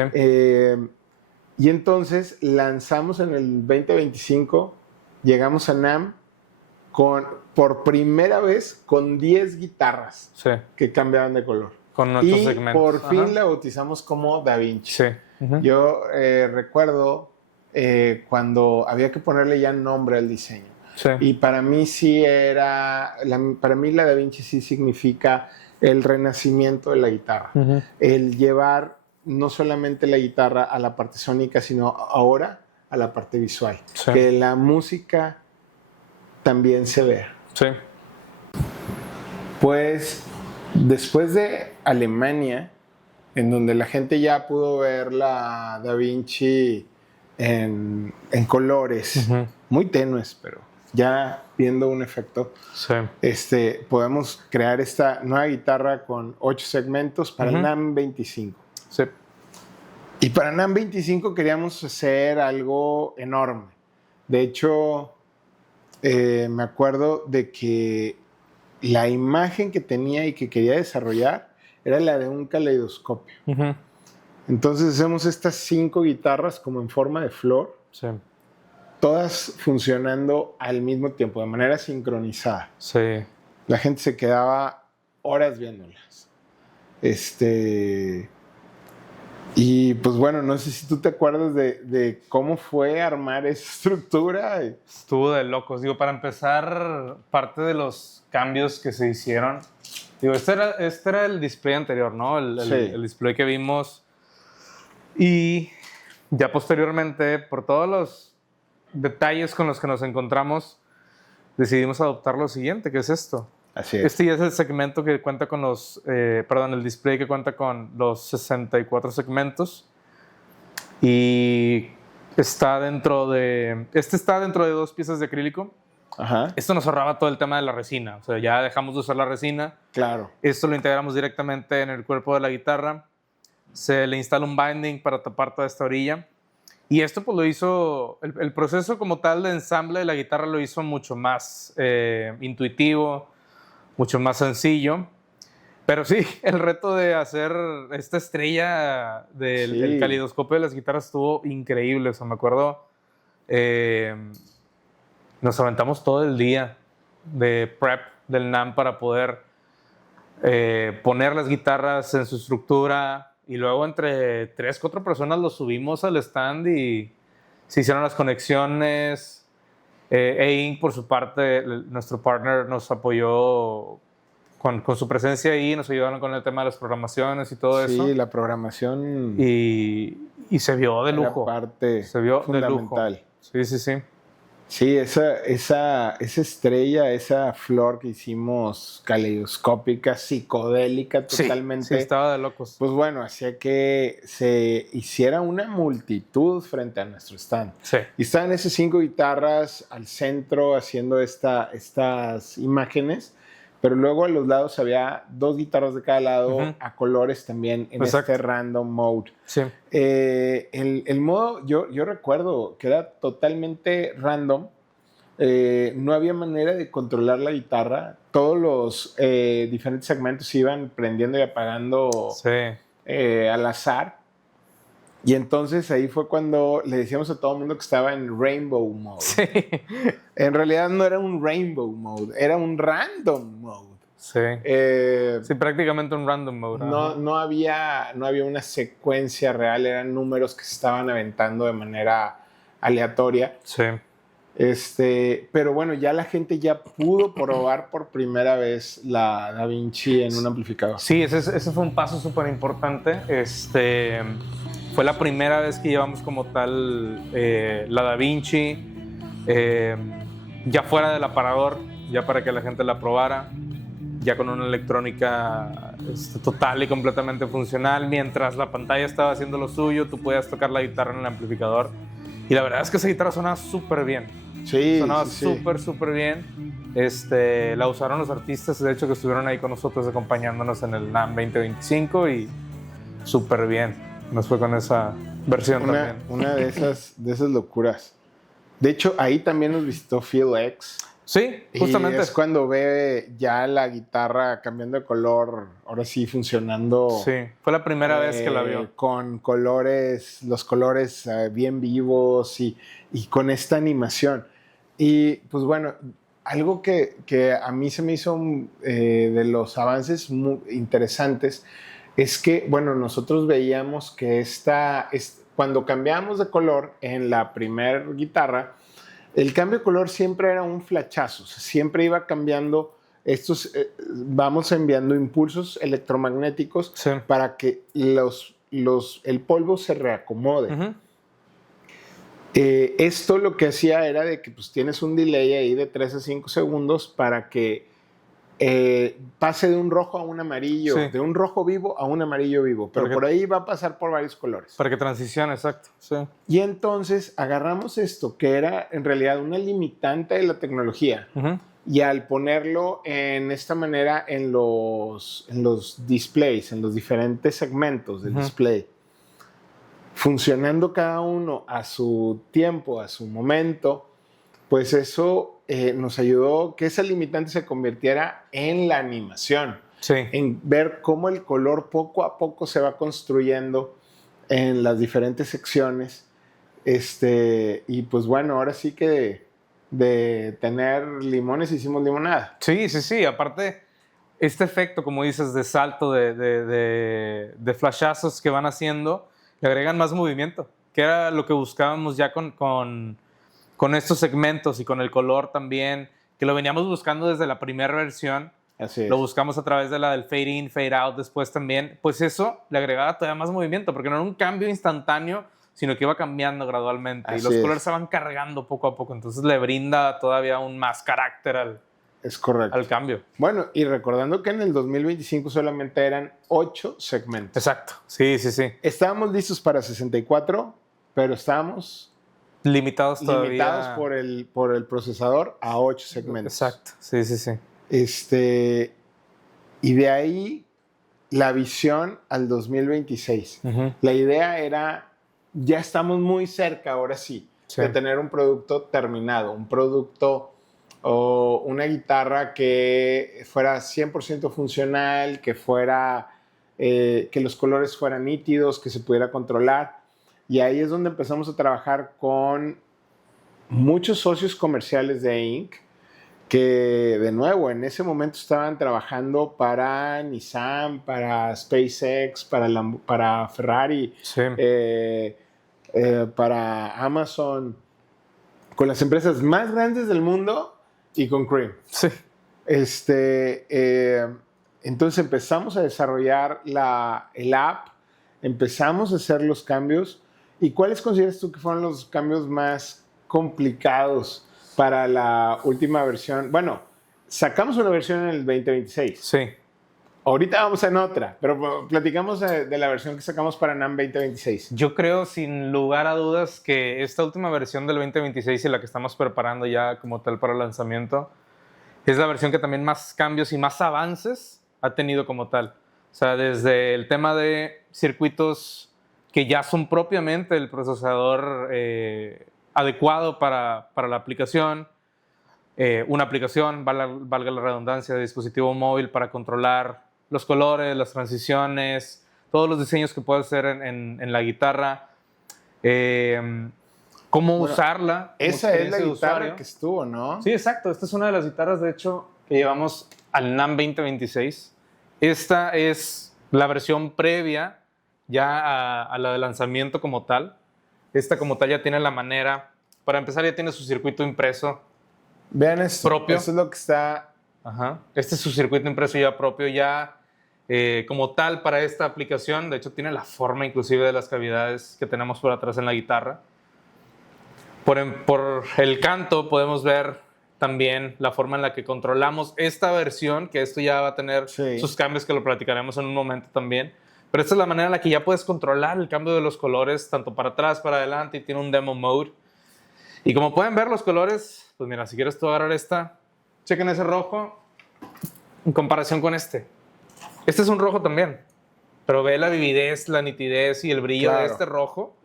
Y entonces lanzamos en el 2025, llegamos a NAMM por primera vez con 10 guitarras que cambiaban de color. Con 8 segmentos. Por fin la bautizamos como Da Vinci. Sí. Yo recuerdo cuando había que ponerle ya nombre al diseño. Sí. Y para mí para mí la Da Vinci sí significa el renacimiento de la guitarra. El llevar no solamente la guitarra a la parte sónica, sino ahora a la parte visual. Sí. Que la música también se vea. Sí. Pues después de Alemania, en donde la gente ya pudo ver la Da Vinci en colores, muy tenues, pero ya viendo un efecto, podemos crear esta nueva guitarra con 8 segmentos para el NAMM 25. Sí. Y para NAMM 25 queríamos hacer algo enorme. De hecho, me acuerdo de que la imagen que tenía y que quería desarrollar era la de un caleidoscopio. Entonces hacemos estas 5 guitarras como en forma de flor, todas funcionando al mismo tiempo, de manera sincronizada. Sí. La gente se quedaba horas viéndolas. Y pues bueno, no sé si tú te acuerdas de cómo fue armar esa estructura. Estuvo de locos. Digo, para empezar, parte de los cambios que se hicieron. Digo, este era el display anterior, ¿no? Sí. El display que vimos. Y ya posteriormente, por todos los detalles con los que nos encontramos, decidimos adoptar lo siguiente, que es esto. Así es. Este ya es el segmento que cuenta con el display que cuenta con los 64 segmentos. Y está dentro de 2 piezas de acrílico. Ajá. Esto nos ahorraba todo el tema de la resina. O sea, ya dejamos de usar la resina. Claro. Esto lo integramos directamente en el cuerpo de la guitarra. Se le instala un binding para tapar toda esta orilla. Y esto pues lo hizo, el proceso como tal de ensamble de la guitarra lo hizo mucho más intuitivo, mucho más sencillo. Pero sí, el reto de hacer esta estrella del calidoscopio de las guitarras estuvo increíble. O sea, me acuerdo, nos aventamos todo el día de prep del NAMM para poder poner las guitarras en su estructura. Y luego entre 3, 4 personas lo subimos al stand y se hicieron las conexiones. E-Ink, por su parte, nuestro partner, nos apoyó con su presencia ahí, nos ayudaron con el tema de las programaciones y todo eso. Sí, la programación. Y se vio de lujo. Parte se vio fundamental. De lujo. Sí, sí, sí. Sí, esa estrella, esa flor que hicimos caleidoscópica, psicodélica totalmente. Sí, estaba de locos. Pues bueno, hacía que se hiciera una multitud frente a nuestro stand. Sí. Y estaban esas 5 guitarras al centro haciendo estas imágenes, pero luego a los lados había 2 guitarras de cada lado, a colores también en este random mode. Sí. El modo, yo recuerdo que era totalmente random. No había manera de controlar la guitarra. Todos los diferentes segmentos iban prendiendo y apagando al azar. Y entonces ahí fue cuando le decíamos a todo el mundo que estaba en Rainbow Mode. Sí. En realidad no era un Rainbow Mode, era un Random Mode. Sí. Sí, prácticamente un Random Mode. No había una secuencia real, eran números que se estaban aventando de manera aleatoria. Sí. Pero bueno, ya la gente ya pudo probar por primera vez la DaVinci en un amplificador. Sí, ese fue un paso súper importante. Fue la primera vez que llevamos como tal la DaVinci ya fuera del aparador, ya para que la gente la probara, ya con una electrónica total y completamente funcional. Mientras la pantalla estaba haciendo lo suyo, tú podías tocar la guitarra en el amplificador. Y la verdad es que esa guitarra sonaba súper bien. Sí, sonaba súper bien. La usaron los artistas, de hecho, que estuvieron ahí con nosotros acompañándonos en el NAMM 2025 y súper bien. Nos fue con esa versión también. Una de esas locuras. De hecho, ahí también nos visitó Phil X. Sí, justamente. Y es cuando ve ya la guitarra cambiando de color, ahora sí funcionando. Sí, fue la primera vez que la vio. Con los colores bien vivos y con esta animación. Y pues bueno, algo que a mí se me hizo de los avances muy interesantes es que, bueno, nosotros veíamos que cuando cambiamos de color en la primer guitarra, el cambio de color siempre era un flachazo, o sea, siempre iba cambiando vamos enviando impulsos electromagnéticos para que el polvo se reacomode. Esto lo que hacía era de que pues, tienes un delay ahí de 3 a 5 segundos para que pase de un rojo a un amarillo, de un rojo vivo a un amarillo vivo, pero por ahí va a pasar por varios colores. Para que transicione, exacto. Sí. Y entonces agarramos esto, que era en realidad una limitante de la tecnología, y al ponerlo en esta manera en los displays, en los diferentes segmentos del display, funcionando cada uno a su tiempo, a su momento, pues eso nos ayudó que esa limitante se convirtiera en la animación. Sí. En ver cómo el color poco a poco se va construyendo en las diferentes secciones. Y pues bueno, ahora sí que de tener limones hicimos limonada. Sí, sí, sí. Aparte, este efecto, como dices, de salto, de flashazos que van haciendo, Le agregan más movimiento, que era lo que buscábamos ya con estos segmentos y con el color también, que lo veníamos buscando desde la primera versión. Así es. Lo buscamos a través de la del fade in, fade out después también. Pues eso le agregaba todavía más movimiento, porque no era un cambio instantáneo, sino que iba cambiando gradualmente. Así y los es. colores se van cargando poco a poco. Entonces le brinda todavía aún más carácter Es correcto. al cambio. Bueno, y recordando que en el 2025 solamente eran 8 segmentos. Exacto. Sí, sí, sí. Estábamos listos para 64, pero estábamos Limitados todavía. limitados por el procesador a 8 segmentos. Exacto. Sí, sí, sí. Y de ahí la visión al 2026. Uh-huh. La idea era, ya estamos muy cerca ahora sí, de tener un producto terminado, un producto o una guitarra que fuera 100% funcional, que los colores fueran nítidos, que se pudiera controlar. Y ahí es donde empezamos a trabajar con muchos socios comerciales de Inc., que de nuevo en ese momento estaban trabajando para Nissan, para SpaceX, para Ferrari, sí. para Amazon, con las empresas más grandes del mundo y con Cream. Sí. Entonces empezamos a desarrollar el app, empezamos a hacer los cambios. ¿Y cuáles consideras tú que fueron los cambios más complicados para la última versión? Bueno, sacamos una versión en el 2026. Sí. Ahorita vamos en otra, pero platicamos de la versión que sacamos para NAMM 2026. Yo creo, sin lugar a dudas, que esta última versión del 2026 y la que estamos preparando ya como tal para el lanzamiento es la versión que también más cambios y más avances ha tenido como tal. O sea, desde el tema de circuitos que ya son propiamente el procesador adecuado para la aplicación, una aplicación, valga la redundancia, de dispositivo móvil para controlar los colores, las transiciones, todos los diseños que puede hacer en la guitarra, cómo usarla. Esa es la guitarra que estuvo, ¿no? Sí, exacto. Esta es una de las guitarras, de hecho, que llevamos al NAMM 2026. Esta es la versión previa ya a la de lanzamiento como tal. Esta como tal ya tiene la manera, para empezar ya tiene su circuito impreso. Vean esto, propio. Eso es lo que está... Ajá. Este es su circuito impreso ya propio, ya como tal para esta aplicación. De hecho tiene la forma inclusive de las cavidades que tenemos por atrás en la guitarra. Por el canto podemos ver también la forma en la que controlamos esta versión, que esto ya va a tener sus cambios que lo platicaremos en un momento también. Pero esta es la manera en la que ya puedes controlar el cambio de los colores, tanto para atrás, para adelante, y tiene un demo mode. Y como pueden ver los colores, pues mira, si quieres tú agarrar esta, chequen ese rojo en comparación con este. Este es un rojo también, pero ve la vividez, la nitidez y el brillo de este rojo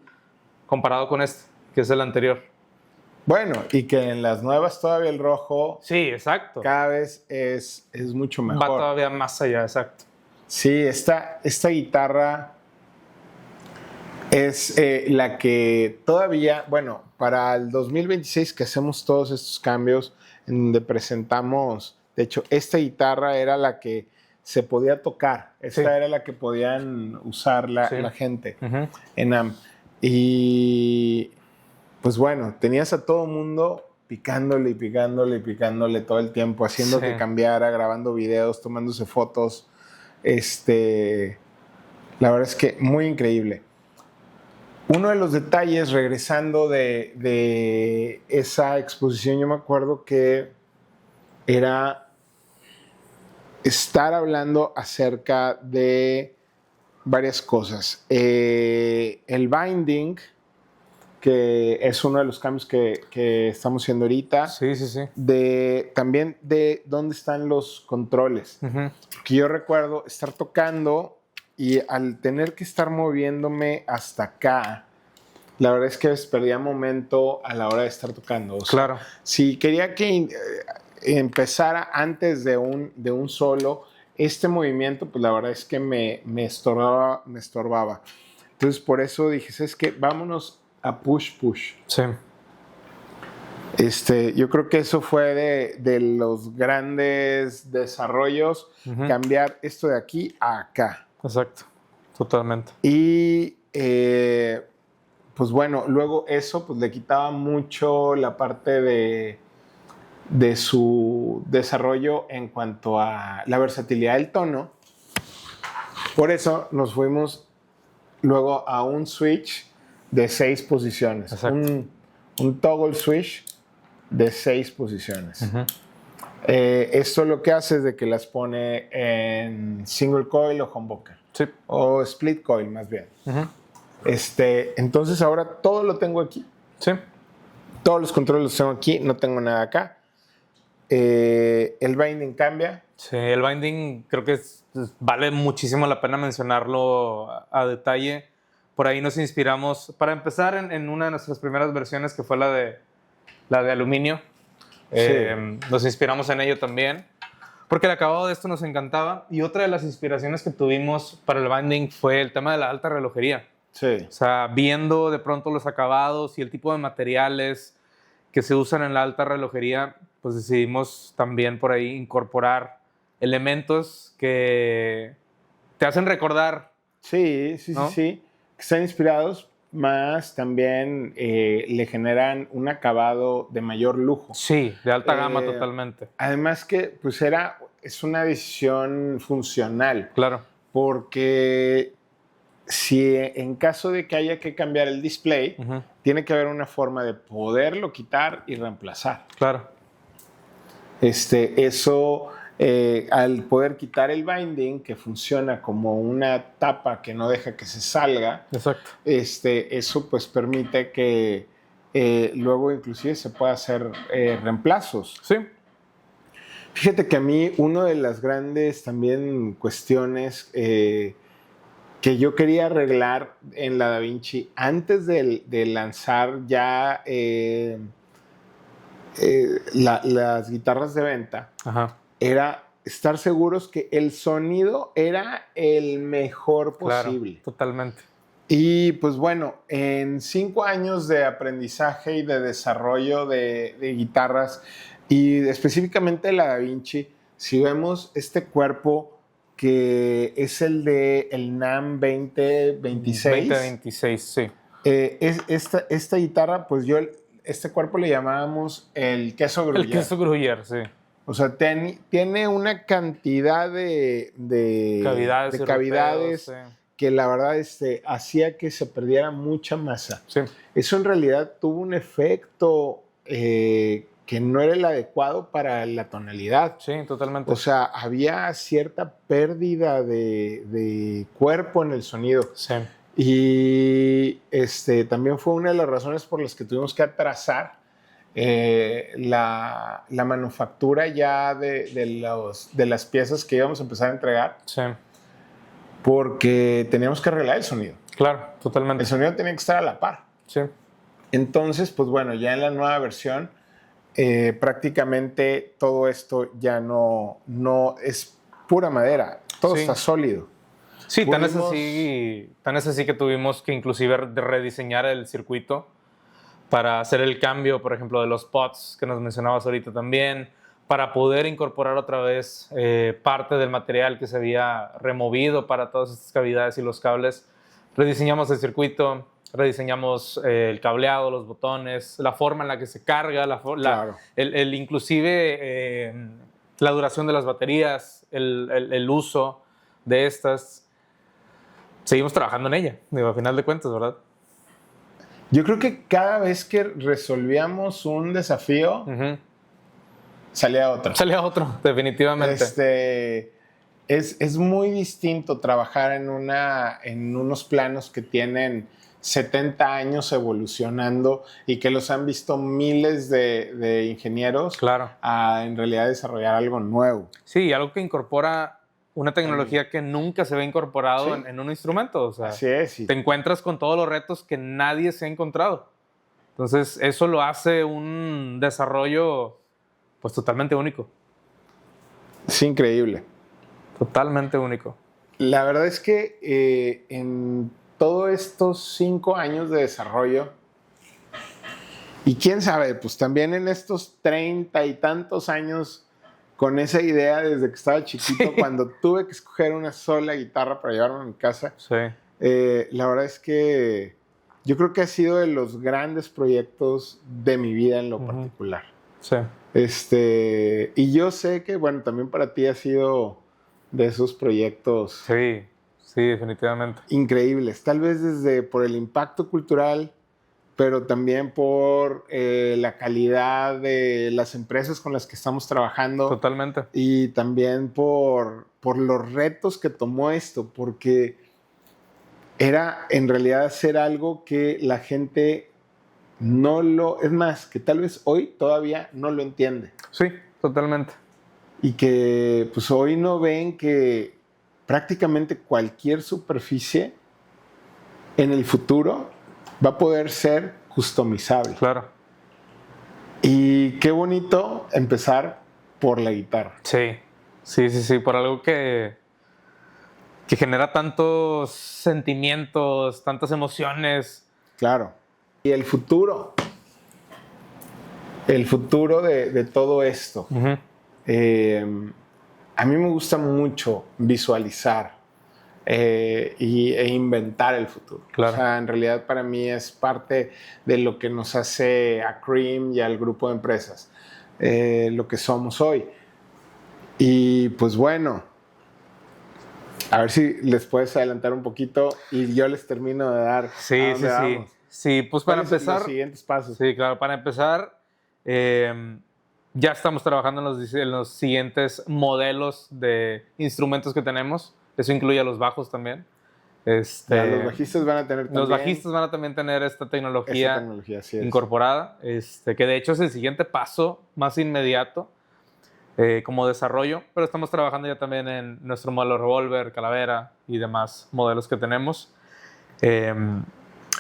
comparado con este, que es el anterior. Bueno, y que en las nuevas todavía el rojo... Sí, exacto. Cada vez es mucho mejor. Va todavía más allá, exacto. Sí, esta guitarra es la que todavía, bueno, para el 2026 que hacemos todos estos cambios, en donde presentamos, de hecho, esta guitarra era la que se podía tocar, esta era la que podían usar la gente en AM. Y pues bueno, tenías a todo mundo picándole y picándole y picándole todo el tiempo, haciendo que cambiara, grabando videos, tomándose fotos. La verdad es que muy increíble. Uno de los detalles, regresando de esa exposición, yo me acuerdo que era estar hablando acerca de varias cosas. El binding, que es uno de los cambios que estamos haciendo ahorita. Sí, sí, sí. También de dónde están los controles. Que yo recuerdo estar tocando y al tener que estar moviéndome hasta acá, la verdad es que perdía momento a la hora de estar tocando. O sea, claro. Si quería que empezara antes de un solo, este movimiento, pues la verdad es que me estorbaba. Entonces, por eso dije, ¿sabes qué? Vámonos a push. Sí. Yo creo que eso fue de los grandes desarrollos, cambiar esto de aquí a acá. Exacto, totalmente. Y pues bueno, luego eso pues le quitaba mucho la parte de su desarrollo en cuanto a la versatilidad del tono. Por eso nos fuimos luego a un switch de 6 posiciones. Un toggle switch de 6 posiciones. Esto lo que hace es de que las pone en single coil o humbucker. Sí. O split coil más bien. Entonces ahora todo lo tengo aquí. Sí. Todos los controles los tengo aquí, no tengo nada acá. El binding cambia. Sí, el binding creo que vale muchísimo la pena mencionarlo a detalle. Por ahí nos inspiramos, para empezar, en una de nuestras primeras versiones, que fue la de aluminio. Sí. Nos inspiramos en ello también, porque el acabado de esto nos encantaba. Y otra de las inspiraciones que tuvimos para el binding fue el tema de la alta relojería. Sí. O sea, viendo de pronto los acabados y el tipo de materiales que se usan en la alta relojería, pues decidimos también por ahí incorporar elementos que te hacen recordar. Sí. Que están inspirados, más también le generan un acabado de mayor lujo. Sí, de alta gama totalmente. Además que pues es una decisión funcional. Claro. Porque si en caso de que haya que cambiar el display, tiene que haber una forma de poderlo quitar y reemplazar. Claro. Eso, al poder quitar el binding, que funciona como una tapa que no deja que se salga, exacto, eso pues permite que luego inclusive se pueda hacer reemplazos. Sí. Fíjate que a mí una de las grandes también cuestiones que yo quería arreglar en la DaVinci antes de lanzar ya las guitarras de venta, era estar seguros que el sonido era el mejor posible. Claro, totalmente. Y pues bueno, en 5 años de aprendizaje y de desarrollo de guitarras, y específicamente la DaVinci, si vemos este cuerpo que es el de el NAMM 2026. 2026, sí. Esta guitarra, pues este cuerpo le llamábamos el queso gruyère. El queso gruyère, sí. O sea, tiene una cantidad de cavidades sí, que la verdad hacía que se perdiera mucha masa. Sí. Eso en realidad tuvo un efecto que no era el adecuado para la tonalidad. Sí, totalmente. O sea, había cierta pérdida de cuerpo en el sonido. Sí. Y también fue una de las razones por las que tuvimos que atrasar la manufactura ya de las piezas que íbamos a empezar a entregar. Sí. Porque teníamos que arreglar el sonido. Claro, totalmente. El sonido tenía que estar a la par. Sí. Entonces, pues bueno, ya en la nueva versión, prácticamente todo esto ya no es pura madera. Todo está sólido. Sí, tan es así que tuvimos que inclusive rediseñar el circuito para hacer el cambio, por ejemplo, de los pots que nos mencionabas ahorita también, para poder incorporar otra vez parte del material que se había removido para todas estas cavidades y los cables. Rediseñamos el circuito, rediseñamos el cableado, los botones, la forma en la que se carga, Claro. inclusive la duración de las baterías, el uso de estas. Seguimos trabajando en ella, digo, a final de cuentas, ¿verdad? Yo creo que cada vez que resolvíamos un desafío, salía otro. Salía otro, definitivamente. Es muy distinto trabajar en unos planos que tienen 70 años evolucionando y que los han visto miles de ingenieros, claro, a en realidad desarrollar algo nuevo. Sí, algo que incorpora una tecnología que nunca se ve incorporado en un instrumento. O sea, así es. Te encuentras con todos los retos que nadie se ha encontrado. Entonces, eso lo hace un desarrollo pues totalmente único. Es increíble. Totalmente único. La verdad es que en todos estos 5 años de desarrollo, y quién sabe, pues también en estos 30 y tantos años con esa idea desde que estaba chiquito, cuando tuve que escoger una sola guitarra para llevarme a mi casa, La verdad es que yo creo que ha sido de los grandes proyectos de mi vida en lo particular. Sí. Y yo sé que, bueno, también para ti ha sido de esos proyectos Sí, sí, definitivamente. increíbles. Tal vez desde por el impacto cultural, pero también por la calidad de las empresas con las que estamos trabajando. Totalmente. Y también por los retos que tomó esto, porque era en realidad hacer algo que la gente no lo... Es más, que tal vez hoy todavía no lo entiende. Sí, totalmente. Y que pues hoy no ven que prácticamente cualquier superficie en el futuro va a poder ser customizable. Claro. Y qué bonito empezar por la guitarra. Sí, sí, sí, sí, por algo que genera tantos sentimientos, tantas emociones. Claro. Y el futuro de todo esto. Uh-huh. A mí me gusta mucho visualizar e inventar el futuro. Claro. O sea, en realidad para mí es parte de lo que nos hace a Cream y al grupo de empresas, lo que somos hoy. Y pues bueno, a ver si les puedes adelantar un poquito y yo les termino de dar Sí, sí, sí. Sí, pues para empezar... los siguientes pasos. Sí, claro, para empezar, ya estamos trabajando en los siguientes modelos de instrumentos que tenemos. Eso incluye a los bajos también. Los bajistas van a tener también... Los bajistas van a también tener esta tecnología así es. incorporada, que de hecho es el siguiente paso más inmediato como desarrollo, pero estamos trabajando ya también en nuestro modelo Revolver, Calavera y demás modelos que tenemos.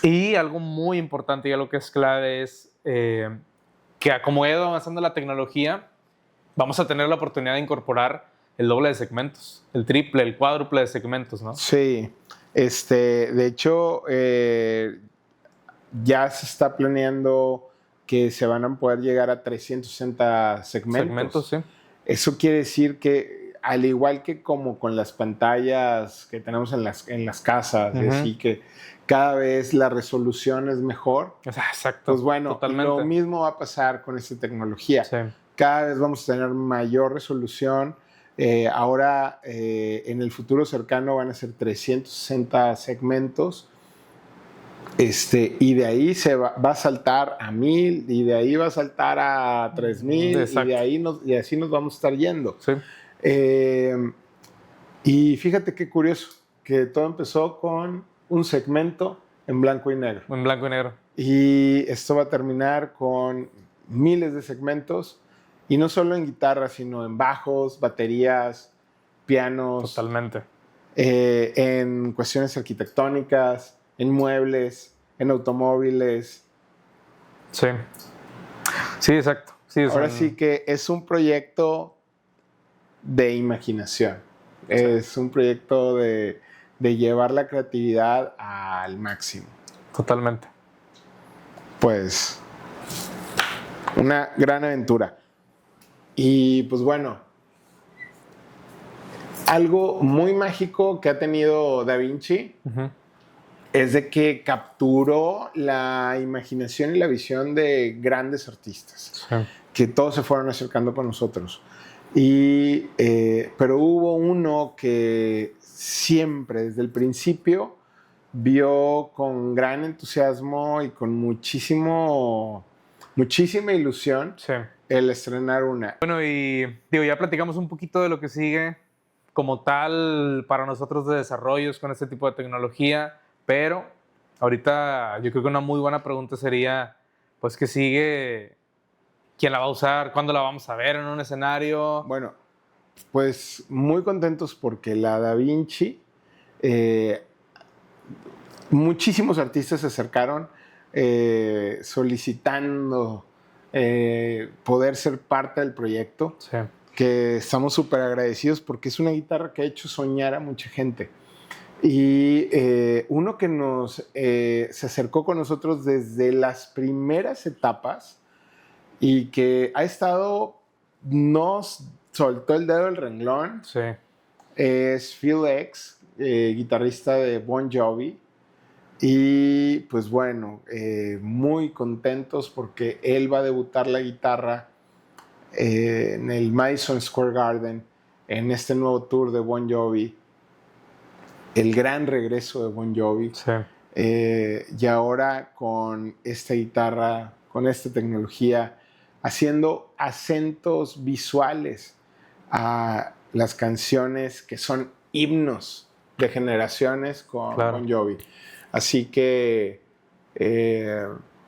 Y algo muy importante y algo que es clave es que como ha ido avanzando la tecnología, vamos a tener la oportunidad de incorporar el doble de segmentos, el triple, el cuádruple de segmentos, ¿no? Sí. De hecho, ya se está planeando que se van a poder llegar a 360 segmentos. Segmentos, sí. Eso quiere decir que, al igual que como con las pantallas que tenemos en las casas, Uh-huh. así que cada vez la resolución es mejor. Exacto. Pues bueno, totalmente. Lo mismo va a pasar con esta tecnología. Sí. Cada vez vamos a tener mayor resolución. Ahora, en el futuro cercano van a ser 360 segmentos. Y de ahí se va a saltar a 1000, y de ahí va a saltar a 3000, y así nos vamos a estar yendo. Sí. Y fíjate qué curioso, que todo empezó con un segmento en blanco y negro. En blanco y negro. Y esto va a terminar con miles de segmentos, y no solo en guitarra, sino en bajos, baterías, pianos. Totalmente. En cuestiones arquitectónicas, en muebles, en automóviles. Sí. Sí, exacto. Sí, Ahora sí que es un proyecto de imaginación. Sí. Es un proyecto de llevar la creatividad al máximo. Totalmente. Pues, una gran aventura. Y pues bueno, algo muy mágico que ha tenido Da Vinci uh-huh. es de que capturó la imaginación y la visión de grandes artistas, sí. que todos se fueron acercando con nosotros. Pero hubo uno que siempre, desde el principio, vio con gran entusiasmo y con muchísima ilusión sí. el estrenar una. Bueno, y digo, ya platicamos un poquito de lo que sigue como tal para nosotros de desarrollos con este tipo de tecnología, pero ahorita yo creo que una muy buena pregunta sería, pues, ¿qué sigue? ¿Quién la va a usar? ¿Cuándo la vamos a ver en un escenario? Bueno, pues muy contentos porque la Da Vinci, muchísimos artistas se acercaron solicitando poder ser parte del proyecto, sí. que estamos súper agradecidos porque es una guitarra que ha hecho soñar a mucha gente. Y uno que se acercó con nosotros desde las primeras etapas y que ha estado, nos soltó el dedo del renglón, sí. es Phil X, guitarrista de Bon Jovi. Y pues bueno, muy contentos porque él va a debutar la guitarra en el Madison Square Garden, en este nuevo tour de Bon Jovi, el gran regreso de Bon Jovi. Sí. Y ahora con esta guitarra, con esta tecnología, haciendo acentos visuales a las canciones que son himnos de generaciones con Claro. Bon Jovi. Así que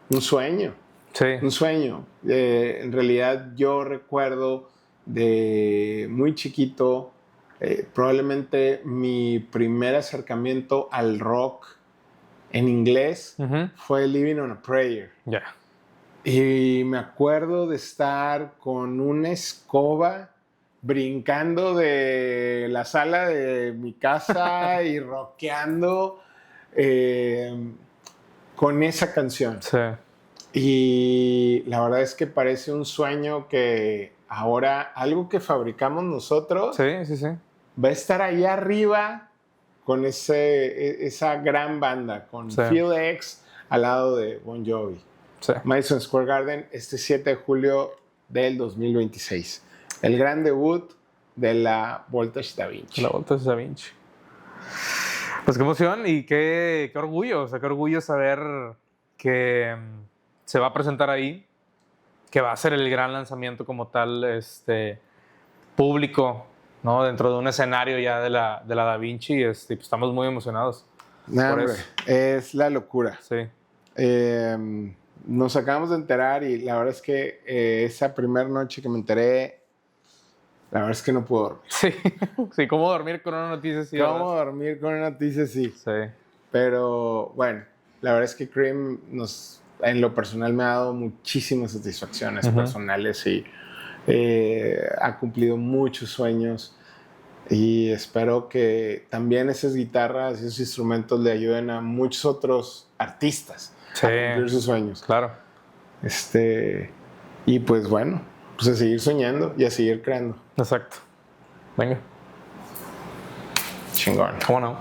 un sueño. Sí. Un sueño. En realidad yo recuerdo de muy chiquito, probablemente mi primer acercamiento al rock en inglés fue Living on a Prayer. Ya. Y me acuerdo de estar con una escoba brincando de la sala de mi casa y rockeando con esa canción. Sí. Y la verdad es que parece un sueño que ahora algo que fabricamos nosotros Sí. va a estar ahí arriba con esa gran banda, con Sí. Phil X al lado de Bon Jovi. Sí. Madison Square Garden, este 7 de julio del 2026. El gran debut de la Voltage Da Vinci. La Voltage Da Vinci. Pues qué emoción y qué orgullo. O sea, qué orgullo saber que se va a presentar ahí, que va a ser el gran lanzamiento como tal, público, ¿no? Dentro de un escenario ya de la Da Vinci. Pues estamos muy emocionados. Nah, por hombre, eso. es la locura. Sí. Nos acabamos de enterar y la verdad es que esa primera noche que me enteré, la verdad es que no puedo dormir. Sí, sí, ¿cómo dormir con una noticia así? ¿Cómo ¿verdad? dormir con una noticia así? Sí. Pero bueno, la verdad es que Cream en lo personal me ha dado muchísimas satisfacciones personales y ha cumplido muchos sueños. Y espero que también esas guitarras y esos instrumentos le ayuden a muchos otros artistas a cumplir sus sueños. Claro. Y pues bueno, pues a seguir soñando y a seguir creando. Exacto. Venga. Chingón. ¿Cómo no?